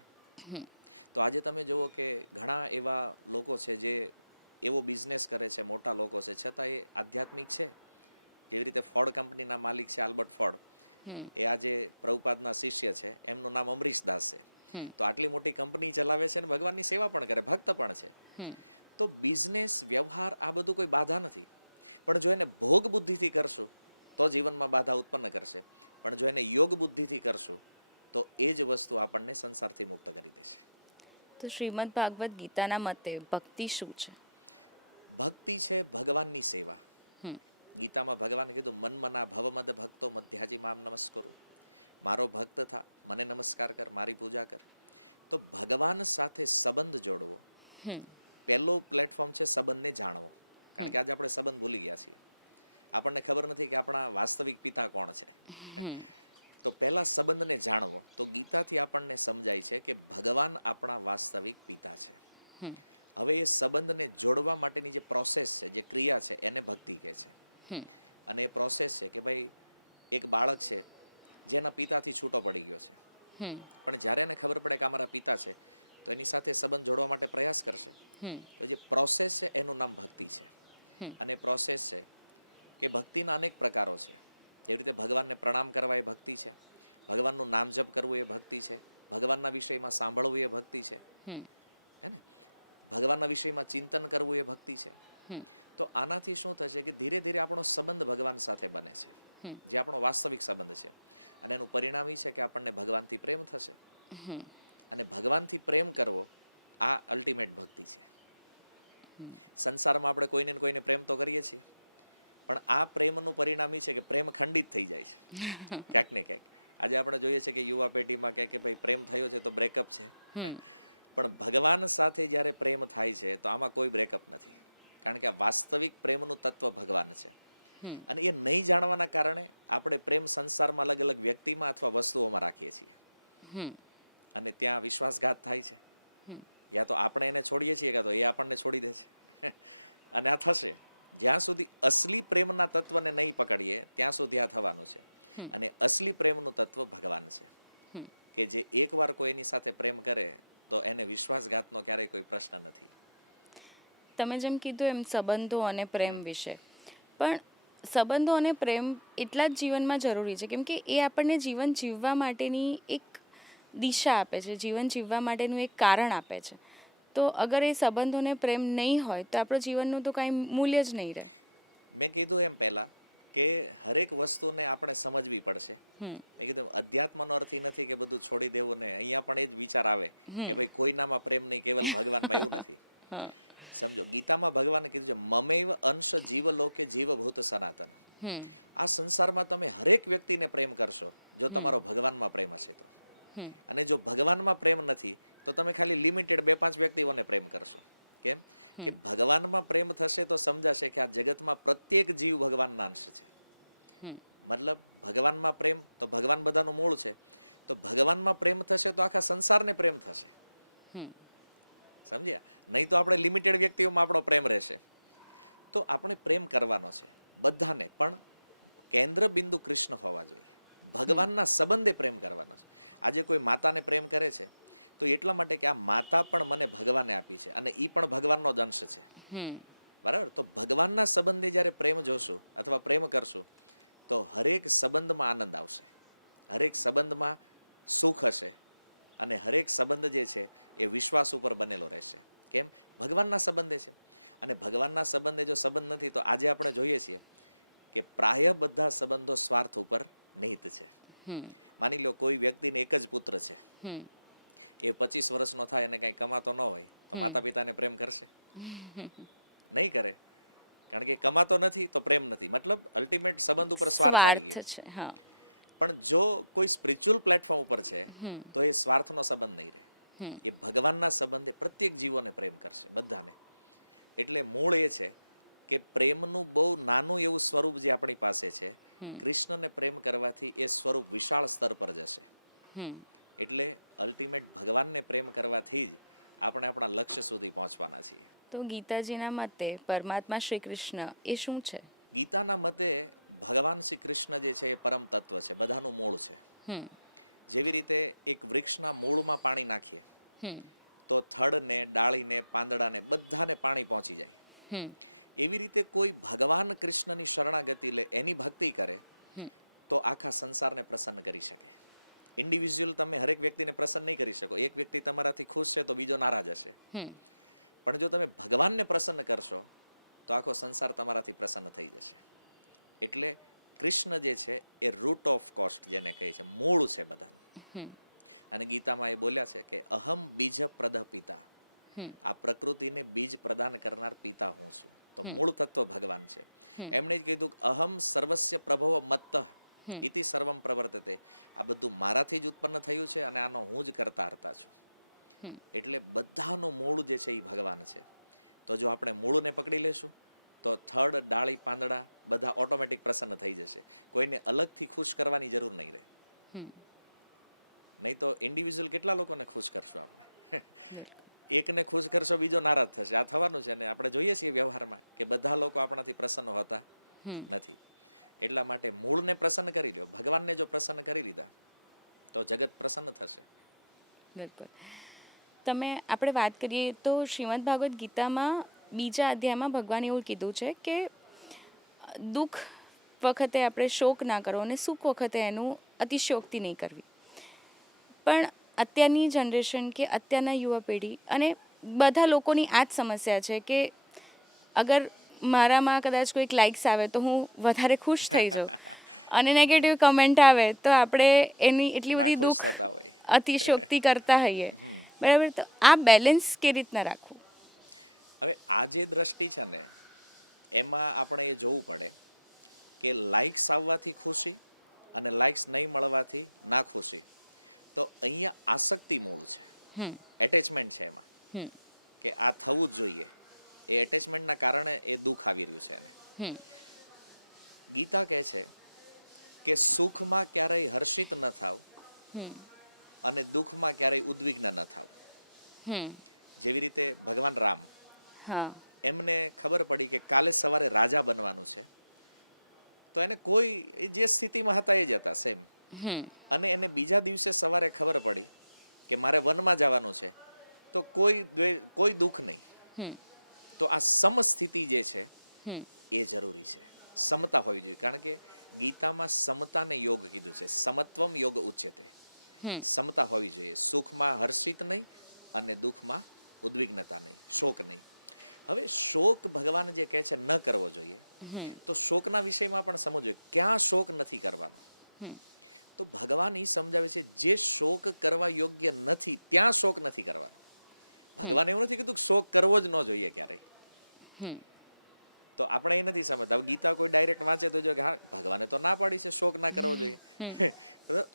તો આજે તમે જુઓ કે ઘણા એવા લોકો છે જે એવો બિઝનેસ કરે છે, મોટા લોકો છે, છતાં એ આધ્યાત્મિક છે. જેવી રીતે ફોર્ડ કંપનીના માલિક છે આલ્બર્ટ ફોર્ડ, એ આજે પ્રભુપાદના શિષ્ય છે, એમનું નામ અમરીશ દાસ છે. તો આટલી મોટી કંપની ચલાવે છે અને ભગવાનની સેવા પણ કરે, ભક્ત પણ છે. તો બિઝનેસ, વ્યવહાર આ બધું કોઈ બાધા નથી. પણ જો એને ભોગ બુદ્ધિથી કરશું તો જીવનમાં બાધા ઉત્પન્ન કરશે. પણ જો એને યોગ બુદ્ધિથી કરશું તો એ જ વસ્તુ આપણને સંસારથી મુક્ત કરી દેશે. તો શ્રીમદ ભાગવત ગીતાના મતે ભક્તિ શું છે? ભક્તિ છે ભગવાનની સેવા. ગીતામાં ભગવાને કીધું, મનમના ભવમદ ભક્તો મધ્યાજી મામ નમસ્કરો. મારો ભક્ત થા, મને નમસ્કાર કર, મારી પૂજા કર. તો ભગવાન સાથે સંબંધ જોડવો પહેલો પ્લેટફોર્મ છે સંબંધને જાણવો. કારણ કે આજે આપણે સંબંધ ભૂલી ગયા છીએ. આપણને ખબર નથી કે આપણા વાસ્તવિક પિતા કોણ છે. તો પહેલા સંબંધને જાણવો. તો ગીતાથી આપણને સમજાય છે કે ભગવાન આપણા વાસ્તવિક પિતા છે. હવે એ સંબંધને જોડવા માટેની જે પ્રોસેસ છે, જે ક્રિયા છે, એને ભક્તિ કહે છે. અને એ પ્રોસેસ છે કે ભાઈ એક બાળક છે જેના પિતાથી છૂટો પડી ગયો છે, પણ જ્યારે એને ખબર પડે કે આ મારા પિતા છે તો એની સાથે સંબંધ જોડવા માટે પ્રયાસ કરશે. તો જે પ્રોસેસ છે એનું નામ ભક્તિ છે. અને પ્રોસેસ છે કે ભક્તિના અનેક પ્રકારો છે. જેવી રીતે ભગવાનને પ્રણામ કરવા એ ભક્તિ છે, ભગવાનનું નામ જપ કરવું એ ભક્તિ છે, ભગવાનના વિષયમાં સાંભળવું એ ભક્તિ છે, હે ને, ભગવાનના વિષયમાં ચિંતન કરવું એ ભક્તિ છે. તો આનાથી શું થશે કે ધીરે ધીરે આપણો સંબંધ ભગવાન સાથે બને છે, જે આપણો વાસ્તવિક સંબંધ છે. અને એનું પરિણામ એ છે કે આપણને ભગવાનથી પ્રેમ થશે. અને ભગવાનથી પ્રેમ કરવો આ અલ્ટિમેટ ભક્તિ છે. સંસારમાં આપણે કોઈને ને કોઈને પ્રેમ તો કરીએ છીએ, પણ આ પ્રેમનું પરિણામ એ છે કે પ્રેમ ખંડિત થઈ જાય છે ક્યાંક ને ક્યાંક. આજે આપણે જોઈએ છીએ કે યુવા પેઢીમાં કહે કે ભાઈ પ્રેમ થયો છે તો બ્રેકઅપ છે. પણ ભગવાન સાથે જ્યારે પ્રેમ થાય છે તો આમાં કોઈ બ્રેકઅપ નથી. કારણ કે આ વાસ્તવિક પ્રેમનું તત્વ ભગવાન છે. અને એ નહીં જાણવાના કારણે આપણે પ્રેમ સંસારમાં અલગ અલગ વ્યક્તિમાં અથવા વસ્તુઓમાં રાખીએ છીએ. અને ત્યાં વિશ્વાસઘાત થાય છે. યા તો આપણે એને છોડીએ છીએ, કાં તો એ આપણને છોડી દે છે. અને આ થશે જ્યાં સુધી અસલી પ્રેમના તત્વને નહીં પકડીએ ત્યાં સુધી આ થવાનું છે. અને અસલી પ્રેમનું તત્વ ભગવાન છે કે જે એકવાર કોઈની સાથે પ્રેમ કરે તો એને વિશ્વાસઘાતનો ક્યારેય કોઈ પ્રશ્ન નથી. તમે જેમ કીધું એમ સંબંધો અને પ્રેમ વિશે, પણ સંબંધો અને પ્રેમ એટલા જ જીવનમાં જરૂરી છે કેમ કે એ આપણને જીવન જીવવા માટેની એક દિશા આપે છે, જીવન જીવવા માટેનું એક કારણ આપે છે. તો અગર એ સંબંધોને પ્રેમ નહીં હોય તો આપણું જીવનનું તો કાંઈ મૂલ્ય જ નહીં રહે. મેં કીધું એમ પહેલા કે હરેક વસ્તુને આપણે સમજવી પડશે. મેં કીધું અધ્યાત્મનો અર્થ એ નથી કે બધું છોડી દેવું ને. અહીંયા પણ એ જ વિચાર આવે કે ભાઈ કોઈનામાં પ્રેમ નહીં, કેવલ ભગવાનમાં, એવું નથી. સમજો, ગીતામાં ભગવાને કીધું છે મમૈવ અંશ જીવ લોકે જીવભૂત સનાતન. આ સંસારમાં તમે હરેક વ્યક્તિને પ્રેમ કરશો જો તમારો ભગવાનમાં પ્રેમ હશે તો. અને જો ભગવાનમાં પ્રેમ નથી તો તમે ખાલી લિમિટેડ 2-5 વ્યક્તિઓને પ્રેમ કરશો. કેમ કે ભગવાનમાં પ્રેમ થશે તો સમજાશે કે આ જગતમાં પ્રત્યેક જીવ ભગવાનના અંશ છે. મતલબ ભગવાનમાં પ્રેમ તો ભગવાન બધાનું મૂળ છે. તો ભગવાનમાં પ્રેમ થશે તો આખા સંસારને પ્રેમ થશે. સમજ્યા? નહીં તો આપણે લિમિટેડ વ્યક્તિઓમાં આપણો પ્રેમ રહેશે. તો આપણે પ્રેમ કરવાનો છે બધાને, પણ કેન્દ્ર બિંદુ કૃષ્ણ હોવા જોઈએ. ભગવાનના સંબંધે પ્રેમ કરવાનો છે. આજે કોઈ માતાને પ્રેમ કરે છે તો એટલા માટે કે આ માતા પણ મને ભગવાને આપી છે અને એ પણ ભગવાનનો જ અંશ છે. બરાબર? તો ભગવાનના સંબંધે જ્યારે પ્રેમ જોશું અથવા પ્રેમ કરશું તો હરેક સંબંધમાં આનંદ આવશે, હરેક સંબંધમાં સુખ હશે. અને હરેક સંબંધ જે છે એ વિશ્વાસ ઉપર બનેલો રહેશે. કેમ? ભગવાનના સંબંધે છે. અને ભગવાનના સંબંધે જો સંબંધ નથી તો આજે આપણે જોઈએ છીએ કે પ્રાય બધા સંબંધો સ્વાર્થ ઉપર નિહિત છે. માની લો કોઈ વ્યક્તિને એક જ પુત્ર છે, એ 25 વર્ષનો થાય અને કાંઈ કમાતો ન હોય તો માતા પિતાને પ્રેમ કરશે? નહીં કરે. કારણ કે કમાતો નથી તો પ્રેમ નથી. મતલબ અલ્ટિમેટ સંબંધ ઉપર સ્વાર્થ આવી ગયો. પણ જો કોઈ સ્પિરિચ્યુઅલ પ્લેટફોર્મ ઉપર છે તો એ સ્વાર્થનો સંબંધ નહીં રહે. એ ભગવાનના સંબંધે પ્રત્યેક જીવોને પ્રેમ કરશે, બધાને. એટલે મૂળ એ છે કે પ્રેમનું બહુ નાનું એવું સ્વરૂપ જે આપણી પાસે છે, કૃષ્ણને પ્રેમ કરવાથી એ સ્વરૂપ વિશાળ સ્તર પર જશે. એટલે અલ્ટિમેટ ભગવાનને પ્રેમ કરવાથી જ આપણે આપણા લક્ષ્ય સુધી પહોંચવાના છીએ. તો ગીતાજીના મતે પરમાત્મા શ્રી કૃષ્ણ એ શું છે? ગીતાના મતે ભગવાન શ્રી કૃષ્ણ જે છે એ પરમ તત્વ છે, બધાનું મૂળ છે. હમ જેવી રીતે એક વૃક્ષના મૂળમાં પાણી નાખીએ હમ તો થડને, ડાળીને, પાંદડાને બધાને પાણી પહોંચી જાય. હમ એવી રીતે કોઈ ભગવાન કૃષ્ણની શરણાગતિ લે, એની ભક્તિ કરે હમ તો આખા સંસારને પ્રસન્ન કરી શકે. ઇન્ડિવિજ્યુઅલ તમે હરેક વ્યક્તિને પ્રસન્ન નહીં કરી શકો. એક વ્યક્તિ તમારાથી ખુશ છે તો બીજો નારાજ હશે. હમ પણ જો તમે ભગવાનને પ્રસન્ન કરશો તો આખો સંસાર તમારાથી પ્રસન્ન થઈ જશે. એટલે કૃષ્ણ જે છે એ રૂટ ઓફ કોસ્ટ જેને કહે છે, મૂળ છે બધાનું. હમ અને ગીતામાં એ બોલ્યા છે કે અહમ બીજ પ્રદ પિતા, હમ આ પ્રકૃતિને બીજ પ્રદાન કરનાર પિતા હું છું. તો મૂળ તત્વ ભગવાન છે. એમણે જ કીધું કે અહમ સર્વસ્ય પ્રભવ મત્ત ઇતિ સર્વમ પ્રવર્તતે. આ બધું મારાથી જ ઉત્પન્ન થયું છે અને આનો હું જ કરતા હરતા છું. એટલે બધાનું મૂળ જે છે એ ભગવાન છે. તો જો આપણે મૂળને પકડી લેશું તો થડ, ડાળી, પાંદડા બધા ઓટોમેટિક પ્રસન્ન થઈ જશે. કોઈને અલગથી ખુશ કરવાની જરૂર નહીં રહે. નહીં તો ઇન્ડિવિજ્યુઅલ કેટલા લોકોને ખુશ કરશું આપણે? એકને ખુશ કરશો બીજો નારાજ થશે. આ થવાનું છે. ને આપણે જોઈએ છીએ વ્યવહારમાં કે બધા લોકો આપણાથી પ્રસન્ન હોતા નથી. એટલા માટે મૂળને પ્રસન્ન કરી લ્યો. ભગવાનને જો પ્રસન્ન કરી લીધા તો જગત પ્રસન્ન થશે. બિલકુલ. આપણે વાત કરીએ તો શ્રીમદ ભાગવત ગીતામાં બીજા અધ્યાયમાં ભગવાન એવું કીધું છે કે દુઃખ વખતે આપણે શોક ના કરો અને સુખ વખતે એનું અતિશયોક્તિ નહીં કરવી. પણ અત્યારની જનરેશન કે અત્યારના યુવા પેઢી અને બધા લોકોની આ જ સમસ્યા છે કે અગર મારામાં કદાચ કોઈક લાઇક્સ આવે તો હું વધારે ખુશ થઈ જાઉં અને નેગેટિવ કમેન્ટ આવે તો આપણે એની એટલી બધી નાખુશ દુઃખ થતા હોય. અતિશયોક્તિ કરતા હોઈએ. બરાબર. તો આ બેલેન્સ કેવી રીતના રાખવું? હવે આ જે દ્રષ્ટિ છે ને એમાં આપણે એ જોવું પડે કે લાઇક્સ આવવાથી ખુશી અને લાઇક્સ નહીં મળવાથી ના ખુશી. તો અહીંયા આસક્તિ મૂળ છે, એટેચમેન્ટ છે એમાં કે આ થવું જ જોઈએ. એ એટેચમેન્ટના કારણે એ દુઃખ આવી રહ્યું છે એને. ગીતા કહે છે કે સુખમાં ક્યારેય હર્ષિત ન થાવ અને દુઃખમાં ક્યારેય ઉદ્વિગ્ન ન થાવ. જેવી રીતે ભગવાન રામ, એમને ખબર પડી કે કાલે સવારે રાજા બનવાનું છે તો એને કોઈ જે સ્થિતિમાં હતા એ જ હતા સેમ. અને એને બીજા દિવસે સવારે ખબર પડી કે મારે વનમાં જવાનું છે તો કોઈ દુઃખ નહીં. તો આ સમસ્થિતિ જે છે એ જરૂરી છે. સમતા હોવી જોઈએ. કારણ કે ગીતામાં સમતાને યોગ કીધું છે. સમત્વમ યોગ ઉચ્યતે. સમતા હોવી જોઈએ. સુખમાં હર્ષિત નહીં અને દુઃખમાં ઉદ્વિગ્નતા નહીં, શોક નહીં. હવે શોક ભગવાન જે કહે છે ન કરવો જોઈએ, તો શોકના વિષયમાં પણ સમજવું જોઈએ ક્યાં શોક નથી કરવાનો. તો ભગવાન એ સમજાવે છે જે શોક કરવા યોગ્ય નથી ત્યાં શોક નથી કરવાનો. ભગવાન એવું નથી કીધું કે શોક કરવો જ ન જોઈએ ક્યારેય. તો આપણે એ નથી સમજતા. ગીતા કોઈ ડાયરેક્ટ વાંચે તો જો કે હા ભગવાને તો ના પાડી છે શોક ના કરવો જોઈએ,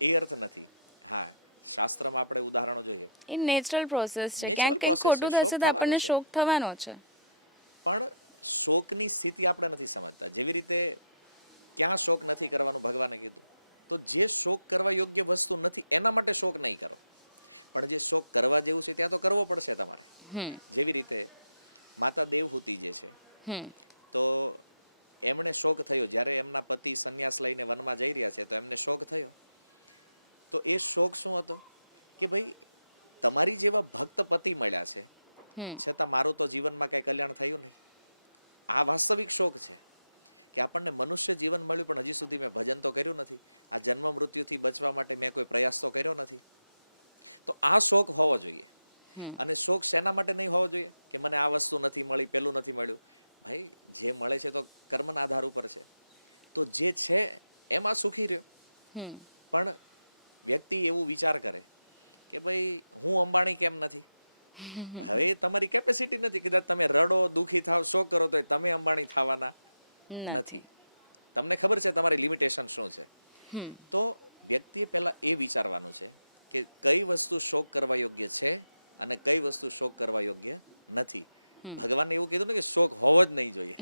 એ અર્થ નથી. હા, શાસ્ત્રમાં આપણે ઉદાહરણો જોઈએ. એ નેચરલ પ્રોસેસ છે. ક્યાંક કંઈક ખોટું થશે તો આપણને શોક થવાનો છે. પણ શોકની સ્થિતિ આપણે નથી સમજતા. જેવી રીતે ક્યાં શોક નથી કરવાનું ભગવાને કીધું, તો જે શોક કરવા યોગ્ય વસ્તુ નથી એના માટે શોક નહીં કરો. પણ જે શોક કરવા જેવું છે ત્યાં તો કરવો પડશે તમારે. જેવી રીતે માતા દેવહૂતિ જે છે તો એમણે શોક થયો જ્યારે એમના પતિ સંન્યાસ લઈને વનમાં જઈ રહ્યા છે તો એમને શોક થયો. તો એ શોક શું હતો કે ભાઈ તમારી જેવા ભક્ત પતિ મળ્યા છે છતાં મારું તો જીવનમાં કઈ કલ્યાણ થયું નહીં. આ વાસ્તવિક શોક છે કે આપણને મનુષ્ય જીવન મળ્યું પણ હજી સુધી મેં ભજન તો કર્યું નથી. આ જન્મ મૃત્યુથી બચવા માટે મેં કોઈ પ્રયાસ તો કર્યો નથી. તો આ શોક હોવો જોઈએ. અને શોક શેના માટે નહીં હોવો જોઈએ કે મને આ વસ્તુ નથી મળી, પેલું નથી મળ્યું. ભાઈ જે મળે છે તો કર્મના આધાર ઉપર છે. તો જે છે એમાં સુખી રહ્યો. પણ વ્યક્તિ એવું વિચાર કરે કે ભાઈ હું અંબાણી કેમ નથી. હવે તમારી કેપેસિટી નથી. કદાચ તમે રડો, દુઃખી થાવ, શોક કરો તો તમે અંબાણી થવાના નથી. તમને ખબર છે તમારી લિમિટેશન શું છે. તો વ્યક્તિએ પહેલા એ વિચારવાનું છે કે કઈ વસ્તુ શોક કરવા યોગ્ય છે અને કઈ વસ્તુ શોક કરવા યોગ્ય નથી. ભગવાને એવું કીધું ને કે શોક હોવો જ નહીં જોઈએ.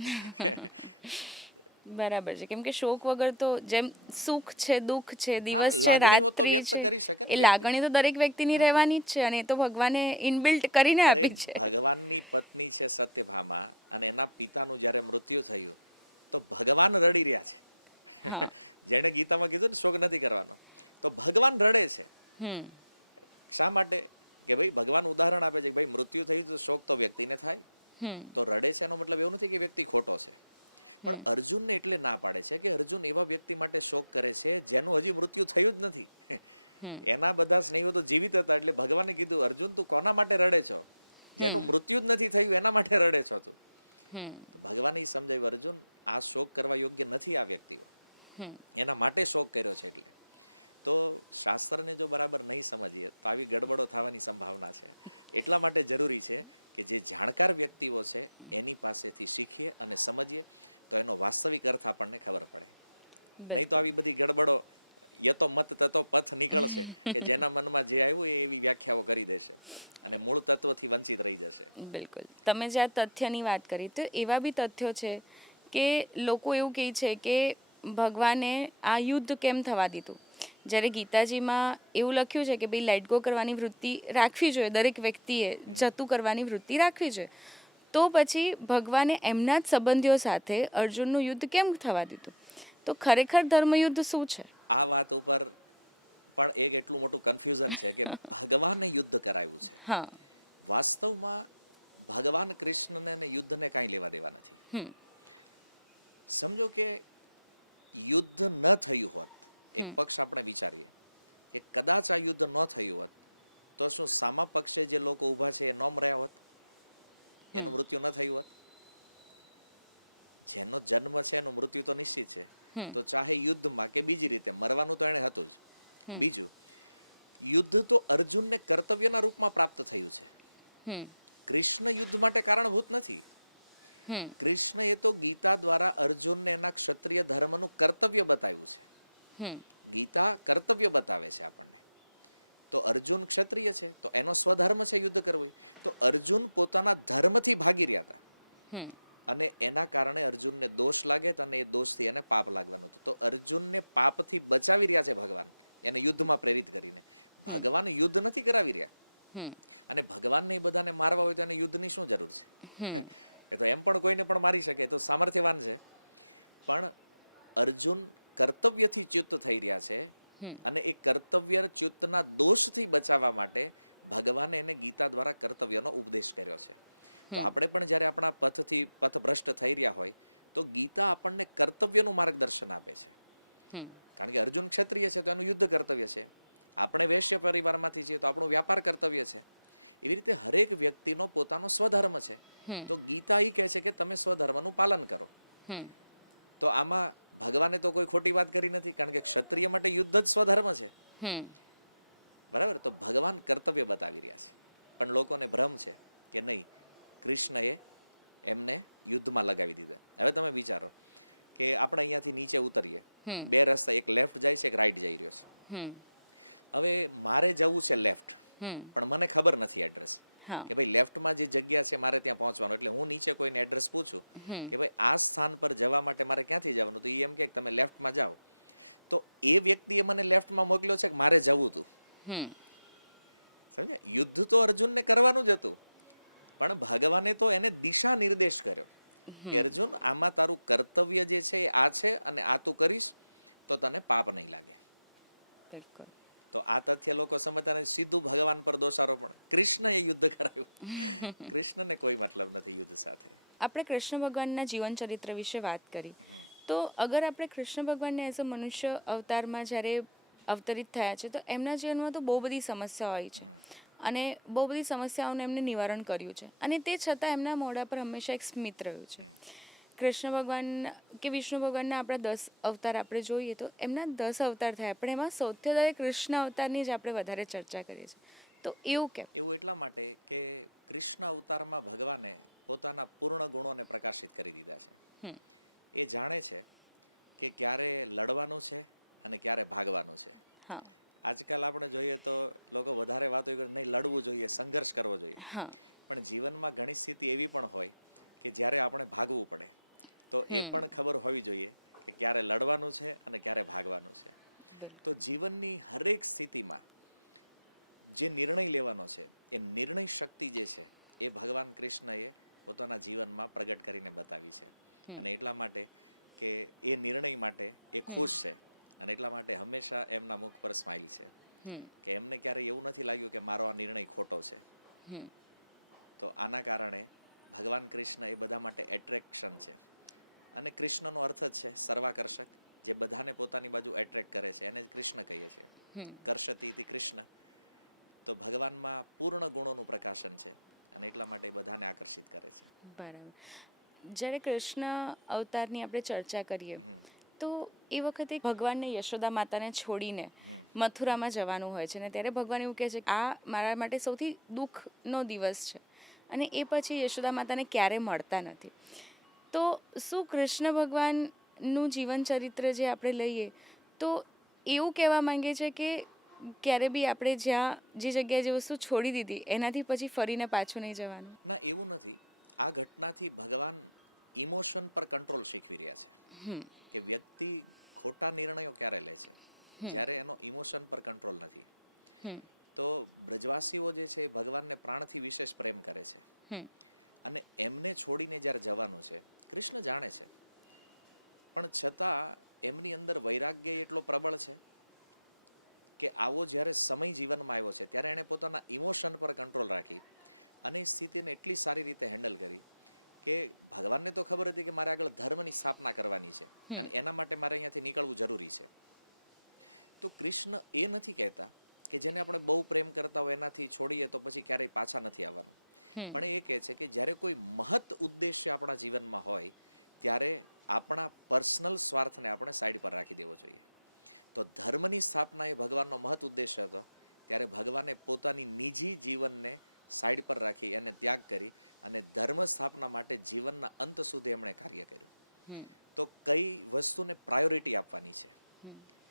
બરાબર છે, કેમ કે શોક વગર તો જેમ સુખ છે, દુઃખ છે, દિવસ છે, લાગણીઓ તો રાત્રિ વ્યક્ત છે, કરી શકે ને એ વ્યક્તિ. લાગણી તો દરેક વ્યક્તિની રહેવાની જ છે, અને એ તો ભગવાને ઇનબિલ્ટ કરીને અરે આપી છે. ભગવાનની પત્ની છે સત્યભામા, અને એના પિતાનું જ્યારે મૃત્યુ થયું તો ભગવાન રડી રહ્યા છે. હા. જેણે ગીતામાં કીધું ને શોક નથી કરવાનો, તો ભગવાન રડે છે. હમ શા માટે? કે ભાઈ ભગવાન ઉદાહરણ આપે છે કે ભાઈ મૃત્યુ થયું તો શોક તો વ્યક્તિને થાય. હમ તો રડે છે એનો મતલબ એવું નથી કે વ્યક્તિ ખોટો છે. પણ અર્જુનને એટલે ના પાડે છે કે અર્જુન એવા વ્યક્તિ માટે શોક કરે છે જેનું હજી મૃત્યુ થયું જ નથી. એના બધા સ્નેહીઓ તો જીવિત હતા, એટલે ભગવાને કીધું અર્જુન તું કોના માટે રડે છો? જેનું મૃત્યુ જ નથી થયું એના માટે રડે છો તું. હમ તો ભગવાને ઈ સમજાવ્યું અર્જુન આ શોક કરવા યોગ્ય નથી આ વ્યક્તિઓ, એના માટે શોક કર્યો છે. એટલે તો શાસ્ત્રને જો બરાબર નહીં સમજીએ તો આવી ગડબડો થવાની સંભાવના છે. એટલા માટે જરૂરી છે કે જે જાણકાર વ્યક્તિઓ છે એની પાસેથી શીખીએ અને સમજીએ તો એનો વાસ્તવિક અર્થ આપણને ખબર પડે. નહીં તો આવી બધી ગડબડો યતો મત તતો પથ નીકળશે કે જેના મનમાં જે આવ્યું એ એવી વ્યાખ્યાઓ કરી દેશે અને મૂળ તત્વથી વંચિત રહી જશે. બિલકુલ. તમે જે આ તથ્યની વાત કરી, તો એવા બી તથ્યો છે કે લોકો એવું કહે છે કે ભગવાને આ યુદ્ધ કેમ થવા દીધું. જ્યારે ગીતાજીમાં એવું લખ્યું છે કે ભાઈ લેટ ગો કરવાની વૃત્તિ રાખવી જોઈએ, દરેક વ્યક્તિએ જતું કરવાની વૃત્તિ રાખવી જોઈએ, તો પછી ભગવાને એમના જ સંબંધીઓ સાથે અર્જુનનું યુદ્ધ કેમ થવા દીધું? તો ખરેખર ધર્મયુદ્ધ શું છે? આ વાત ઉપર પણ એક એટલું મોટું કન્ફ્યુઝન છે કે ભગવાને યુદ્ધ કરાવ્યું છે. હા. વાસ્તવમાં ભગવાન કૃષ્ણને અને યુદ્ધને કાંઈ લેવા દેવા નથી. સમજો કે યુદ્ધ ન થયું હોત, એક પક્ષ આપણે વિચારીએ કે કદાચ આ યુદ્ધ ન થયું હોત તો શું સામા પક્ષે જે લોકો ઊભા છે એ ન મર્યા હોત? એનું મૃત્યુ ન થયું હોત? જેનો જન્મ છે એનું મૃત્યુ તો નિશ્ચિત છે. તો ચાહે યુદ્ધમાં કે બીજી રીતે મરવાનું તો એને હતું જ. બીજું, યુદ્ધ તો અર્જુનને કર્તવ્યના રૂપમાં પ્રાપ્ત થયું છે. કૃષ્ણ યુદ્ધ માટે કારણભૂત નથી. કૃષ્ણ એ તો ગીતા દ્વારા અર્જુનને એના ક્ષત્રિય ધર્મનું કર્તવ્ય બતાવ્યું છે. ગીતા કર્તવ્ય બતાવે છે આપણને. તો અર્જુન ક્ષત્રિય છે તો એનો સ્વધર્મ છે યુદ્ધ કરવું. તો અર્જુન પોતાના ધર્મથી ભાગી રહ્યા હતા, અને એના કારણે અર્જુનને દોષ લાગે અને એ દોષથી એને પાપ લાગવાનું હતું. તો અર્જુનને પાપથી બચાવી રહ્યા છે ભગવાન, એને યુદ્ધમાં પ્રેરિત કરીને. ભગવાન યુદ્ધ નથી કરાવી રહ્યા. અને ભગવાનને એ બધાને મારવા હોય તો એને યુદ્ધની શું જરૂર છે? એ તો એમ પણ કોઈને પણ મારી શકે, તો સામર્થ્યવાન છે. પણ અર્જુન કર્તવ્યથી ચ્યુત થઈ રહ્યા છે, અને એ કર્તવ્ય ચ્યુતના દોષથી બચાવવા માટે ભગવાને એને ગીતા દ્વારા કર્તવ્યનો ઉપદેશ કર્યો છે. તો આપણે પણ જ્યારે આપણા પથથી પથભ્રષ્ટ થઈ રહ્યા હોય તો ગીતા આપણને કર્તવ્યનું માર્ગદર્શન આપે છે. કારણ કે અર્જુન ક્ષત્રિય છે તો એનું યુદ્ધ કર્તવ્ય છે. આપણે વૈશ્ય પરિવારમાંથી છીએ તો આપણું વ્યાપાર કર્તવ્ય છે. એવી રીતે હરેક વ્યક્તિનો પોતાનો સ્વધર્મ છે. તો ગીતા એ કહે છે કે તમે સ્વધર્મનું પાલન કરો. તો આમાં ભગવાને તો કોઈ ખોટી વાત કરી નથી, કારણ કે ક્ષત્રિય માટે યુદ્ધ જ સ્વધર્મ છે. બરાબર? તો ભગવાન કર્તવ્ય બતાવી રહ્યા છે. પણ લોકોને ભ્રમ છે કે નહીં, કૃષ્ણએ એમને યુદ્ધમાં લગાવી દીધા. હવે તમે વિચારો કે આપણે અહીંયાથી નીચે ઉતરીએ, બે રસ્તા, એક લેફ્ટ જાય છે, એક રાઈટ જઈ રહ્યો છે. હવે મારે જવું છે લેફ્ટ, પણ મને ખબર નથી એડ્રેસ કે ભાઈ લેફ્ટમાં જે જગ્યા છે મારે ત્યાં પહોંચવાનું. એટલે હું નીચે કોઈને એડ્રેસ પૂછું કે ભાઈ આ સ્થાન પર જવા માટે મારે ક્યાંથી જવાનું, તો એ એમ કે તમે લેફ્ટમાં જાઓ. તો એ વ્યક્તિએ મને લેફ્ટમાં મોકલ્યો છે કે મારે જવું હતું. સમજ્યા? યુદ્ધ તો અર્જુનને કરવાનું જ હતું, પણ ભગવાને તો એને દિશા નિર્દેશ કર્યો કે અર્જુન આમાં તારું કર્તવ્ય જે છે એ આ છે, અને આ તું કરીશ તો તને પાપ નહીં લાગે. તો આ તથ્ય લોકો સમજતા નથી, સીધું ભગવાન પર દોષારોપણ. કૃષ્ણએ યુદ્ધ કરાયું. કૃષ્ણને કોઈ મતલબ નથી યુદ્ધ સાથે. આપણે કૃષ્ણ ભગવાનના જીવન ચરિત્ર વિશે વાત કરી, તો અગર આપણે કૃષ્ણ ભગવાનને એઝ અ મનુષ્ય અવતારમાં જ્યારે અવતરિત થયા છે તો એમના જીવનમાં તો બહુ બધી સમસ્યાઓ આવી છે, અને બહુ બધી સમસ્યાઓને એમને નિવારણ કર્યું છે, અને તે છતાં એમના મોઢા પર હંમેશા એક સ્મિત રહ્યું છે. કૃષ્ણ ભગવાન કે વિષ્ણુ ભગવાનના આપણા 10 અવતાર આપણે જોઈએ તો એમના 10 અવતાર થયા, પણ એમાં સૌથી વધારે કૃષ્ણ અવતારની જ આપણે વધારે ચર્ચા કરીએ છીએ. તો એવું કેમ? એવું એટલા માટે કે કૃષ્ણ અવતારમાં ભગવાને પોતાના પૂર્ણ ગુણોને પ્રકાશિત કરી દીધા છે. એ જાણે છે કે ક્યારે લડવાનું છે અને ક્યારે ભાગવાનું છે. આજકાલ આપણે જોઈએ તો લોકો વધારે વાતો કરે નહીં, લડવું જોઈએ, સંઘર્ષ કરવો જોઈએ. પણ જીવનમાં ઘણી સ્થિતિ એવી પણ હોય કે જ્યારે આપણે ભાગવું પડે, તો એ પણ ખબર હોવી જોઈએ કે ક્યારે લડવાનું છે અને ક્યારે ભાગવાનું છે. તો જીવનની હરેક સ્થિતિમાં જે નિર્ણય લેવાનો છે એ નિર્ણય શક્તિ જે છે એ ભગવાન કૃષ્ણએ પોતાના જીવનમાં પ્રગટ કરીને બતાવી છે. અને એટલા માટે કે એ નિર્ણય માટે એ ખુશ છે અને એટલા માટે હંમેશા એમના મુખ પર સ્માઇલ છે કે એમને ક્યારેય એવું નથી લાગ્યું કે મારો આ નિર્ણય ખોટો છે. તો આના કારણે ભગવાન કૃષ્ણ એ બધા માટે એટ્રેક્શન છે. અને કૃષ્ણનો અર્થ જ છે સર્વાકર્ષક, જે બધાને પોતાની બાજુ એટ્રેક્ટ કરે છે એને જ કૃષ્ણ કહીએ છીએ. કર્ષતિ ઇતિ કૃષ્ણ. તો ભગવાનમાં પૂર્ણ ગુણોનું પ્રકાશન છે અને એટલા માટે એ બધાને આકર્ષિત કરે છે. બરાબર. જ્યારે કૃષ્ણ અવતારની આપણે ચર્ચા કરીએ તો એ વખતે ભગવાનને યશોદા માતાને છોડીને મથુરામાં જવાનું હોય છે ને ત્યારે ભગવાન એવું કહે છે કે આ મારા માટે સૌથી દુઃખનો દિવસ છે અને એ પછી યશોદા માતાને ક્યારે મળતા નથી. તો શું કૃષ્ણ ભગવાનનું જીવન ચરિત્ર જે આપણે લઈએ તો એવું કહેવા માંગે છે કે ક્યારે બી આપણે જ્યાં જે જગ્યાએ જે વસ્તુ છોડી દીધી એનાથી પછી ફરીને પાછું નહીં જવાનું? ના, એવું નથી. આ ઘટનાથી ભગવાન ઇમોશન પર કંટ્રોલ શીખવી રહ્યા છે કે વ્યક્તિ ખોટા નિર્ણયો ક્યારે લે છે જ્યારે એનો ઇમોશન પર કંટ્રોલ નથી. તો બ્રજવાસીઓ જે છે એ ભગવાનને પ્રાણથી વિશેષ પ્રેમ કરે છે અને એમને છોડીને જ્યારે જવાનું છે કૃષ્ણ જાણે છે, પણ છતાં એમની અંદર વૈરાગ્ય એટલો પ્રબળ છે કે આવો જ્યારે સમય જીવનમાં આવ્યો છે ત્યારે એણે પોતાના ઇમોશન પર કંટ્રોલ રાખી અને એ સ્થિતિને એટલી સારી રીતે હેન્ડલ કરી કે ભગવાનને તો ખબર હતી કે મારે આગળ ધર્મની સ્થાપના કરવાની છે અને એના માટે મારે અહીંયાથી નીકળવું જરૂરી છે. તો કૃષ્ણ એ નથી કહેતા કે જેને આપણે બહુ પ્રેમ કરતા હોય એનાથી છોડીએ તો પછી ક્યારેય પાછા નથી આવવાનું, પણ એ કહે છે કે જ્યારે કોઈ મહત ઉદ્દેશ્ય આપણા જીવનમાં હોય ત્યારે આપણા પર્સનલ સ્વાર્થને આપણે સાઈડ પર રાખી દેવો જોઈએ. તો ધર્મની સ્થાપના એ ભગવાનનો મહત ઉદ્દેશ્ય હતો, ત્યારે ભગવાને પોતાની નિજી જીવનને સાઈડ પર રાખી એને ત્યાગ કરી અને ધર્મ સ્થાપના માટે જીવનના અંત સુધી એમણે કાર્ય કર્યું. તો કઈ વસ્તુને પ્રાયોરિટી આપવાની છે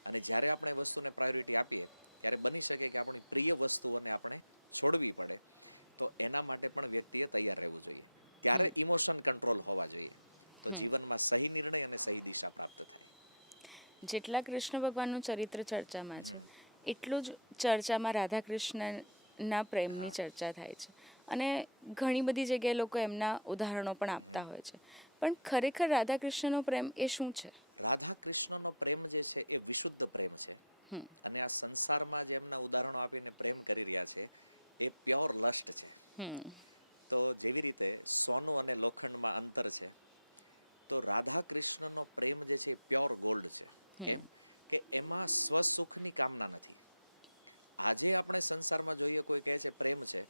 અને જ્યારે આપણે વસ્તુને પ્રાયોરિટી આપીએ ત્યારે બની શકે કે આપણી પ્રિય વસ્તુઓને આપણે છોડવી પડે. તો એના માટે પણ વ્યક્તિએ તૈયાર રહેવું જોઈએ. ત્યારે ઇમોશન કંટ્રોલ હોવા જોઈએ તો જીવનમાં સહી નિર્ણય અને સહી દિશા પ્રાપ્ત થાય. જેટલા કૃષ્ણ ભગવાનનું ચરિત્ર ચર્ચામાં છે એટલું જ ચર્ચામાં રાધા કૃષ્ણના પ્રેમની ચર્ચા થાય છે અને ઘણી બધી જગ્યાએ લોકો એમના ઉદાહરણો પણ આપતા હોય છે. પણ ખરેખર રાધા કૃષ્ણનો પ્રેમ એ શું છે? રાધા કૃષ્ણનો પ્રેમ જે છે એ વિશુદ્ધ પ્રેમ છે અને આ સંસારમાં જે એમના ઉદાહરણો આપીને પ્રેમ કરી રહ્યા છે એ પ્યોર લસ્ટ છે. તો જેવી રીતે સોનું અને લોખંડમાં અંતર છે, તો રાધા કૃષ્ણનો પ્રેમ જે છે એ પ્યોર ગોલ્ડ છે. કેમ કે એમાં સ્વસુખની કામના નથી. આજે આપણે સંસારમાં જોઈએ કોઈ કહે છે પ્રેમ છે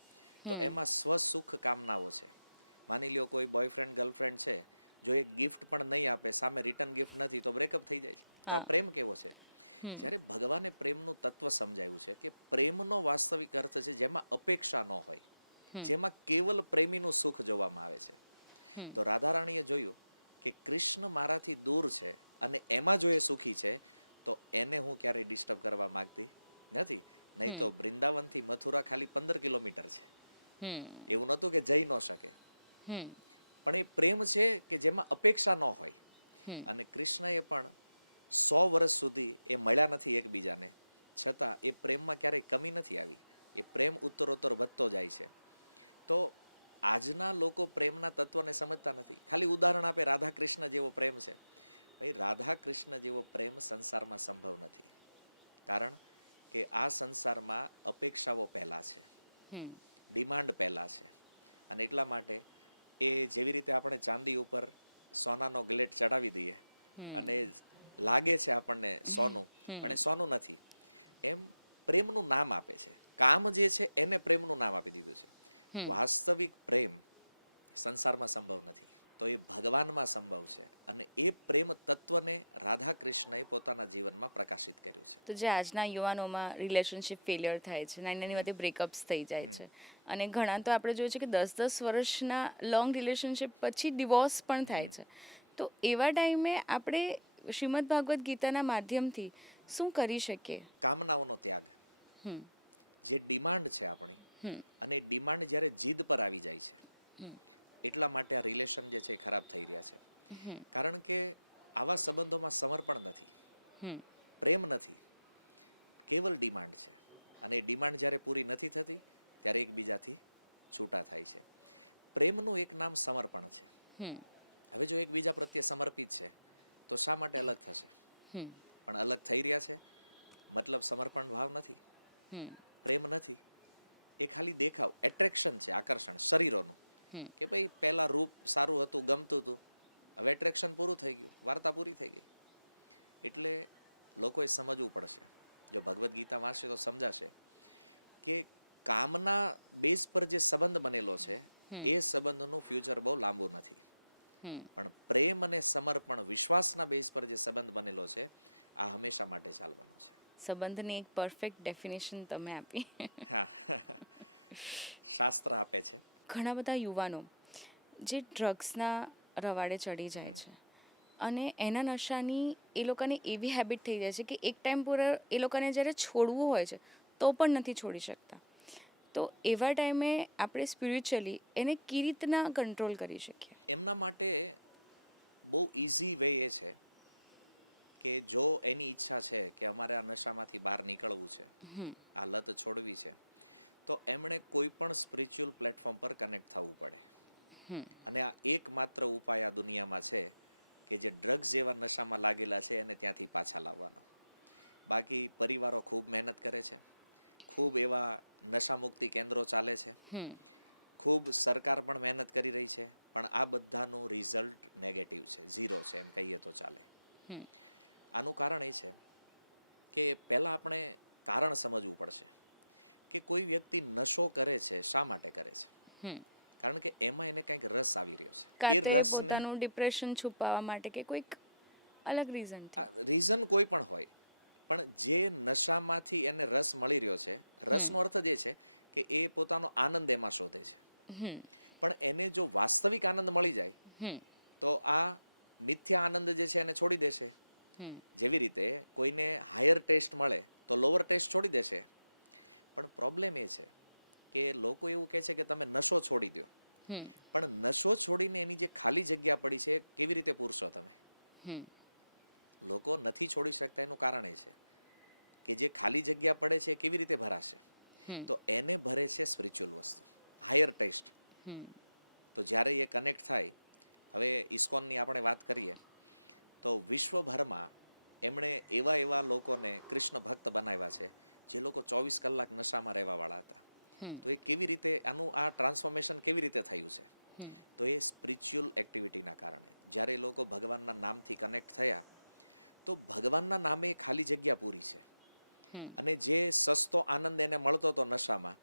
તો એમાં સ્વસુખ કામનાઓ છે. માની લ્યો કોઈ બોયફ્રેન્ડ ગર્લફ્રેન્ડ છે, જો એક ગિફ્ટ પણ નહીં આપે, સામે રિટર્ન ગિફ્ટ નથી તો બ્રેકઅપ થઈ જાય છે. તો આ પ્રેમ કેવો છે? જ્યારે ભગવાને પ્રેમનું તત્વ સમજાવ્યું છે કે પ્રેમનો વાસ્તવિક અર્થ છે જેમાં અપેક્ષા ન હોય, જેમાં કેવલ પ્રેમીનું સુખ જોવામાં આવે છે. તો રાધા રાણીએ જોયું કે કૃષ્ણ મારાથી દૂર છે અને એમાં જો એ સુખી છે તો એને હું ક્યારેય ડિસ્ટર્બ કરવા માંગતી નથી. નહીં તો વૃંદાવનથી મથુરા ખાલી 15 કિલોમીટર છે. એવું નહોતું કે જઈ ન શકે, પણ એ પ્રેમ છે કે જેમાં અપેક્ષા ન હોય. અને કૃષ્ણએ પણ 100 વર્ષ સુધી એ મળ્યા નથી એકબીજાને, છતાં એ પ્રેમમાં ક્યારેય કમી નથી આવી. એ પ્રેમ ઉત્તરોત્તર વધતો જાય છે. તો આજના લોકો પ્રેમના તત્વને સમજતા નથી. ખાલી ઉદાહરણ આપે રાધા કૃષ્ણ જેવો પ્રેમ છે. ભાઈ, રાધા કૃષ્ણ જેવો પ્રેમ સંસારમાં સંભવ નથી, કારણ કે આ સંસારમાં અપેક્ષાઓ પહેલા છે, ડિમાન્ડ પહેલા છે. અને એટલા માટે એ જેવી રીતે આપણે ચાંદી ઉપર સોનાનો ગ્લેટ ચડાવી દઈએ અને લાગે છે આપણને સોનું, પણ એ સોનું નથી, એમ પ્રેમનું નામ આપે છે. કામ જે છે એને પ્રેમનું નામ આપી દીધું છે. વાસ્તવિક પ્રેમ સંસારમાં સંભવ નથી, તો એ ભગવાનમાં સંભવ છે અને એ પ્રેમ તત્વને રાધા કૃષ્ણએ પોતાના જીવનમાં પ્રકાશિત કર્યું છે. તો જે આજના યુવાનોમાં રિલેશનશિપ ફેલિયર થાય છે, નાની નાની વાતે બ્રેકઅપ્સ થઈ જાય છે અને ઘણા તો આપણે જોઈએ છે કે 10-10 વર્ષના લોંગ રિલેશનશિપ પછી ડિવોર્સ પણ થાય છે. તો એવા ટાઈમે આપણે શ્રીમદ ભાગવત ગીતાના માધ્યમથી શું કરી શકીએ? કામનાઓનો ત્યાગ. જે ડિમાન્ડ છે આપણી, અને ડિમાન્ડ જ્યારે જીદ પર આવી જાય છે એટલા માટે આ રિલેશન જે છે એ ખરાબ થઈ રહ્યા છે. કારણ કે આવા સંબંધોમાં સમર્પણ નથી, હમ પ્રેમ નથી, કેવલ ડિમાન્ડ છે. અને એ ડિમાન્ડ જ્યારે પૂરી નથી થતી ત્યારે એકબીજાથી છૂટા થાય છે. પ્રેમનું એક નામ સમર્પણ છે. હમ હવે જો એકબીજા પ્રત્યે સમર્પિત છે તો શા માટે અલગ થશે? હમ પણ અલગ થઈ રહ્યા છે મતલબ સમર્પણ ભાવ નથી, હમ પ્રેમ નથી. એ ખાલી દેખાવ, એટ્રેક્શન છે, આકર્ષણ શરીરોનું. હમ. કે ભાઈ પહેલા રૂપ સારું હતું, ગમતું હતું, હવે એટ્રેક્શન પૂરું થઈ ગયું, વાર્તા પૂરી થઈ ગઈ. એટલે લોકોએ સમજવું પડશે. જો ભગવદ્ ગીતા વાંચશે તો સમજાશે કે કામના બેઝ પર જે સંબંધ બનેલો છે એ સંબંધનું ફ્યુચર બહુ લાંબુ નથી. હમ પણ પ્રેમ અને સમર્પણ, વિશ્વાસના બેઝ પર જે સંબંધ બનેલો છે આ હંમેશા માટે ચાલવાનો છે. સંબંધની એક પરફેક્ટ ડેફિનેશન તમે આપી. હા, શાસ્ત્ર આપે છે. ઘણા બધા યુવાનો જે ડ્રગ્સના રવાડે ચડી જાય છે અને એના નશાની એ લોકોને એવી હેબિટ થઈ જાય છે કે એક ટાઈમ પર એ લોકોને જ્યારે છોડવું હોય છે તો પણ નથી છોડી શકતા. તો એવા ટાઈમે આપણે સ્પિરિચ્યુઅલી એને કેવી રીતના કંટ્રોલ કરી શકીએ? એમના માટે બહુ ઇઝી વે એ છે કે જો એની ઈચ્છા છે કે અમારે આ નશામાંથી બહાર નીકળવું છે, આ લત છોડવી છે, તો એમણે કોઈ પણ સ્પિરિચ્યુઅલ પ્લેટફોર્મ પર કનેક્ટ થવું પડે. અને આ એકમાત્ર ઉપાય આ દુનિયામાં છે કે જે ડ્રગ્સ જેવા નશામાં લાગેલા છે એને ત્યાંથી પાછા લાવવાનો. બાકી પરિવારો ખૂબ મહેનત કરે છે, ખૂબ એવા નશામુક્તિ કેન્દ્રો ચાલે છે, ખૂબ સરકાર પણ મહેનત કરી રહી છે, પણ આ બધાનું રિઝલ્ટ નેગેટિવ છે, ઝીરો છે એમ કહીએ તો ચાલે. આનું કારણ એ છે કે પહેલાં આપણે કારણ સમજવું પડશે કે કોઈ વ્યક્તિ નશો કરે છે શા માટે કરે છે. કારણ કે એમાં એને કંઈક રસ આવી રહ્યો છે. એ કાતે રસને પોતાનું ડિપ્રેશન છુપાવવા માટે કે કોઈક અલગ રીઝન રીઝન કોઈ પણ હોય, પણ જે નશામાંથી એને રસ મળી રહ્યો છે, રસનો અર્થ જ એ છે કે એ પોતાનો આનંદ એમાં શોધે છે. પણ એને જો વાસ્તવિક આનંદ મળી જાય તો આ મિથ્યા આનંદ જે છે એને છોડી દેશે. જેવી રીતે કોઈને હાયર ટેસ્ટ મળે તો લોઅર ટેસ્ટ છોડી દેશે. પણ પ્રોબ્લેમ એ છે કે લોકો એવું કહે છે કે તમે નશો છોડી દો, પણ નશો છોડીને એની જે ખાલી જગ્યા પડી છે એ કેવી રીતે પૂરશો તમે? લોકો નથી છોડી શકતા એનું કારણ એ છે કે જે ખાલી જગ્યા પડે છે એ કેવી રીતે ભરાશે? તો એને ભરે છે સ્પિરિચ્યુઅલ વસ્તુ, હાયર ટેસ્ટ. તો જ્યારે એ કનેક્ટ થાય, હવે ઇસ્કોનની આપણે વાત કરીએ તો વિશ્વભરમાં એમણે એવા એવા લોકોને કૃષ્ણ ભક્ત બનાવ્યા છે જે લોકો 24 કલાક નશામાં રહેવાવાળા હતા. તો એ કેવી રીતે આનું આ ટ્રાન્સફોર્મેશન કેવી રીતે થયું છે? તો એ સ્પિરિચ્યુઅલ એક્ટિવિટીના કારણે. જ્યારે એ લોકો ભગવાનના નામથી કનેક્ટ થયા તો ભગવાનના નામે ખાલી જગ્યા પૂરી છે. અને જે સસ્તો આનંદ એને મળતો હતો નશામાં,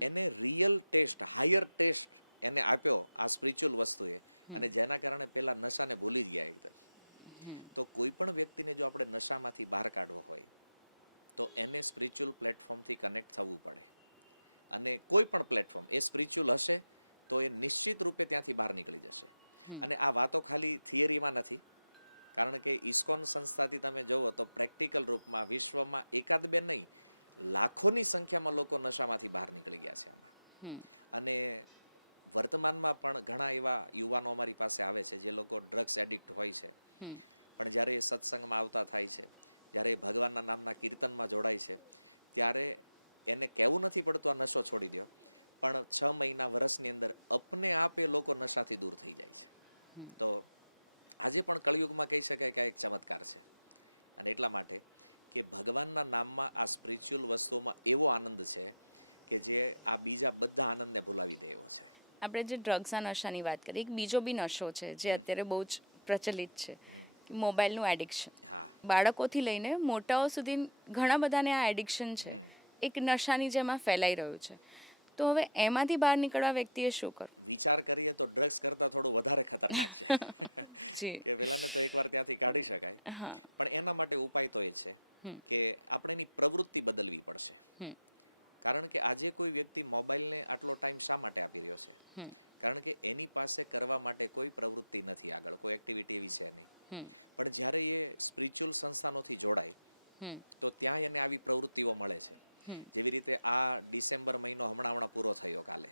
એને રિયલ ટેસ્ટ, હાયર ટેસ્ટ એને આપ્યો આ સ્પિરિચ્યુઅલ વસ્તુએ, અને જેના કારણે પેલા નશાને ભૂલી જ ગયા એકદમ. તો કોઈ પણ વ્યક્તિને જો આપણે નશામાંથી બહાર કાઢવો હોય તો એને સ્પિરિચ્યુઅલ પ્લેટફોર્મથી કનેક્ટ થવું પડે. અને કોઈ પણ પ્લેટફોર્મ એ સ્પિરિચ્યુઅલ હશે તો એ નિશ્ચિત રૂપે ત્યાંથી બહાર નીકળી જશે. અને આ વાતો ખાલી થિયરીમાં નથી, કારણ કે ઇસ્કોન સંસ્થાથી તમે જુઓ તો પ્રેક્ટિકલ રૂપમાં વિશ્વમાં એકાદ બે નહીં, લાખોની સંખ્યામાં લોકો નશામાંથી બહાર નીકળી ગયા છે આમાં. અને વર્તમાનમાં પણ ઘણા એવા યુવાનો અમારી પાસે આવે છે જે લોકો ડ્રગ્સ એડિક્ટ હોય છે, પણ જ્યારે એ સત્સંગમાં આવતા થાય છે, જ્યારે એ ભગવાનના નામના કીર્તનમાં જોડાય છે, ત્યારે એને કહેવું નથી પડતું આ નશો છોડી દો, પણ 6 મહિના વર્ષની અંદર અપને આપ એ લોકો નશાથી દૂર થઈ જાય છે. તો આજે પણ કળિયુગમાં કહી શકાય કે આ એક ચમત્કાર છે. અને એટલા માટે કે ભગવાનના નામમાં આ સ્પિરિચ્યુઅલ વસ્તુઓમાં એવો આનંદ છે કે જે આ બીજા બધા આનંદને ભૂલાવી દે એવો છે. આપણે જે ડ્રગ્સના નશાની વાત કરીએ, એક બીજો બી નશો છે જે અત્યારે બહુ જ પ્રચલિત છે, મોબાઈલનું એડિક્શન. હા, બાળકોથી લઈને મોટાઓ સુધી ઘણા બધાને આ એડિક્શન છે, એક નશાની જેમ આ ફેલાઈ રહ્યું છે. તો હવે એમાંથી બહાર નીકળવા વ્યક્તિએ શું કરવું? વિચાર કરીએ તો ડ્રગ્સ કરતાં થોડું વધારે ખતરનાક છે. જી. કે પેલાને તો એકવાર ત્યાંથી કાઢી શકાય, પણ એના માટે ઉપાય તો એ છે કે આપણે એની પ્રવૃત્તિ બદલવી પડશે. કારણ કે આજે કોઈ વ્યક્તિ મોબાઈલને આટલો ટાઈમ શા માટે આપી રહ્યો છે? કારણ કે એની પાસે કરવા માટે કોઈ પ્રવૃત્તિ નથી, આગળ કોઈ એક્ટિવિટી એવી છે નહીં. પણ જ્યારે એ સ્પિરિચ્યુઅલ સંસ્થાનોથી જોડાય તો ત્યાં એને આવી પ્રવૃત્તિઓ મળે છે. જેવી રીતે આ ડિસેમ્બર મહિનો હમણાં પૂરો થયો કાલે,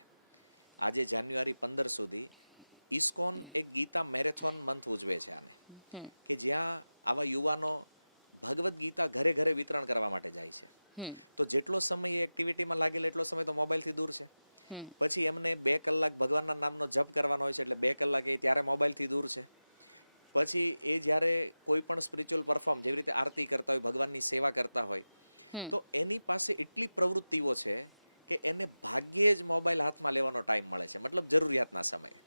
આજે જાન્યુઆરી 15 સુધી ઇસ્કોન એક ગીતા મેરેથોન મંથ ઉજવે છે આને, કે જ્યાં આવા યુવાનો ભગવદ્ ગીતા ઘરે ઘરે વિતરણ કરવા માટે જાય છે. તો જેટલો સમય એ એક્ટિવિટીમાં લાગેલો એટલો સમય તો મોબાઈલથી દૂર છે. પછી એમને 2 કલાક ભગવાનના નામનો જપ કરવાનો હોય છે, એટલે 2 કલાક એ ત્યારે મોબાઈલથી દૂર છે. પછી એ જ્યારે કોઈ પણ સ્પિરિચ્યુઅલ પરફોર્મ, જેવી રીતે આરતી કરતા હોય, ભગવાનની સેવા કરતા હોય, તો એની પાસે એટલી પ્રવૃત્તિઓ છે કે એને ભાગ્યે જ મોબાઈલ હાથમાં લેવાનો ટાઈમ મળે છે, મતલબ જરૂરિયાતના સમયે.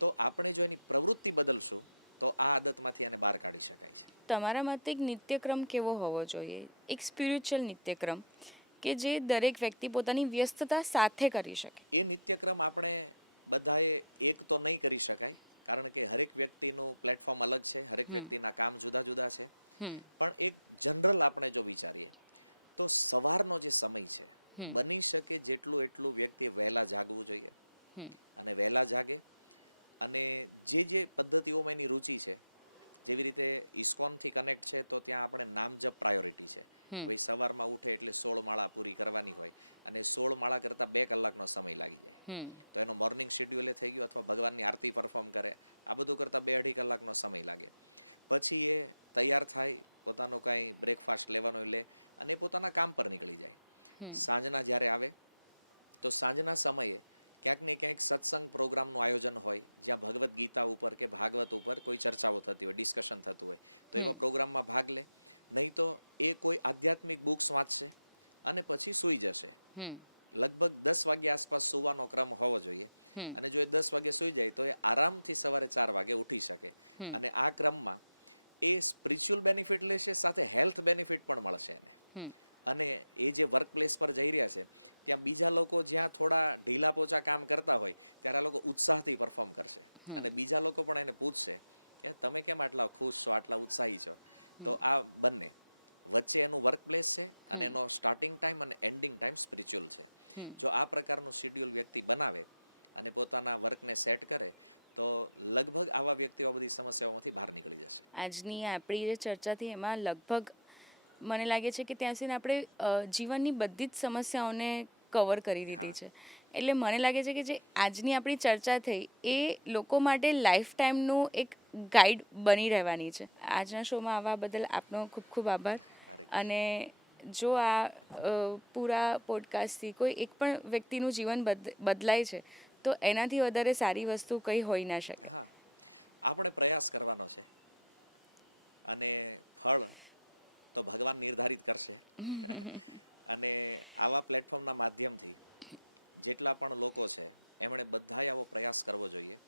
તો આપણે જો એની પ્રવૃત્તિ બદલશું તો આ આદતમાંથી એને બહાર કાઢી શકાય છે. તમારા મતે એક નિત્યક્રમ કેવો હોવો જોઈએ, એક સ્પિરિચ્યુઅલ નિત્યક્રમ કે જે દરેક વ્યક્તિ પોતાની વ્યસ્તતા સાથે કરી શકે? એ નિત્યક્રમ આપણે બધાએ એક તો નહીં કરી શકાય, કારણ કે હરેક વ્યક્તિનું પ્લેટફોર્મ અલગ છે, હરેક વ્યક્તિના કામ જુદા જુદા છે. પણ એક જનરલ આપણે જો વિચારીએ તો સવારનો જે સમય છે, બની શકે જેટલું એટલું વ્યક્તિએ વહેલા જાગવું જોઈએ. અને વહેલા જાગે અને જે પદ્ધતિઓમાં એની રુચિ છે, જેવી રીતે ઇસ્કોનથી કનેક્ટ છે તો ત્યાં આપણે નામ જપ પ્રાયોરિટી છે. ભાઈ સવારમાં ઉઠે એટલે 16 માળા પૂરી કરવાની હોય, અને 16 માળા કરતાં 2 કલાકનો સમય લાગી જાય. તો એનો મોર્નિંગ શેડ્યુલ થઈ ગયો, અથવા ભગવાનની આરતી પરફોર્મ કરે, આ બધું કરતાં 2-2.5 કલાકનો સમય લાગે. પછી એ તૈયાર થાય, પોતાનો કાંઈ બ્રેકફાસ્ટ લેવાનો લે, અને એ પોતાના કામ પર નીકળી જાય. સાંજના જ્યારે આવે તો સાંજના સમયે ક્યાંક ને ક્યાંક સત્સંગ પ્રોગ્રામનું આયોજન હોય, જ્યાં ભગવદ્ ગીતા ઉપર કે ભાગવત ઉપર કોઈ ચર્ચાઓ થતી હોય, ડિસ્કશન થતું હોય, તો એવા પ્રોગ્રામમાં ભાગ લે. નહીં તો એ કોઈ આધ્યાત્મિક બુક્સ વાંચશે અને પછી સૂઈ જશે. લગભગ 10 વાગ્યા આસપાસ સૂવાનો ક્રમ હોવો જોઈએ. અને જો એ 10 વાગે સૂઈ જાય તો એ આરામથી સવારે 4 વાગે ઉઠી શકે. અને આ ક્રમમાં એ સ્પિરિચ્યુઅલ બેનિફિટ લેશે, સાથે હેલ્થ બેનિફિટ પણ મળશે એને. અને એ જે વર્ક પ્લેસ પર જઈ રહ્યા છે ત્યાં બીજા લોકો જ્યાં થોડા ઢીલા પોચા કામ કરતા હોય, ત્યારે આ લોકો ઉત્સાહથી પરફોર્મ કરશે. અને બીજા લોકો પણ એને પૂછશે કે તમે કેમ આટલા ખુશ છો, આટલા ઉત્સાહી છો. તો આ બંને વચ્ચે એનું વર્ક પ્લેસ છે, અને એનો સ્ટાર્ટિંગ ટાઈમ અને એન્ડિંગ ટાઈમ સ્પિરિચ્યુઅલ છે. જો આ પ્રકારનું શેડ્યુલ વ્યક્તિ બનાવે અને પોતાના વર્કને સેટ કરે તો લગભગ આવા વ્યક્તિઓ બધી સમસ્યાઓમાંથી બહાર નીકળી જશે. આજની આપણી જે ચર્ચાથી એમાં લગભગ મને લાગે છે કે ત્યાં સુધી આપણે જીવનની બધી જ સમસ્યાઓને કવર કરી દીધી છે. એટલે મને લાગે છે કે જે આજની આપણી ચર્ચા થઈ એ લોકો માટે લાઈફ ટાઈમનું એક ગાઈડ બની રહેવાની છે. આજના શોમાં આવવા બદલ આપનો ખૂબ ખૂબ આભાર. અને જો આ પૂરા પોડકાસ્ટથી કોઈ એક પણ વ્યક્તિનું જીવન બદલાય છે તો એનાથી વધારે સારી વસ્તુ કંઈ હોઈ ના શકે. હા, આપણે પ્રયાસ કરવાનો છે, અને ફળ તો ભગવાન નિર્ધારિત કરશે. અને આવા પ્લેટફોર્મના માધ્યમથી જેટલા પણ લોકો છે એમણે બધાએ આવો પ્રયાસ કરવો જોઈએ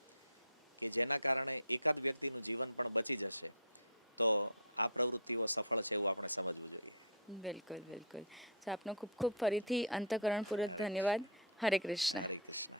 કે જેના કારણે એકાદ વ્યક્તિનું જીવન પણ બચી જશે. તો આ પ્રવૃત્તિઓ સફળ છે એવું આપણે સમજવું જોઈએ. બિલકુલ બિલકુલ. તો આપનો ખૂબ ખૂબ ફરીથી અંતઃકરણપૂર્વક ધન્યવાદ. હરે કૃષ્ણ. હરે કૃષ્ણ.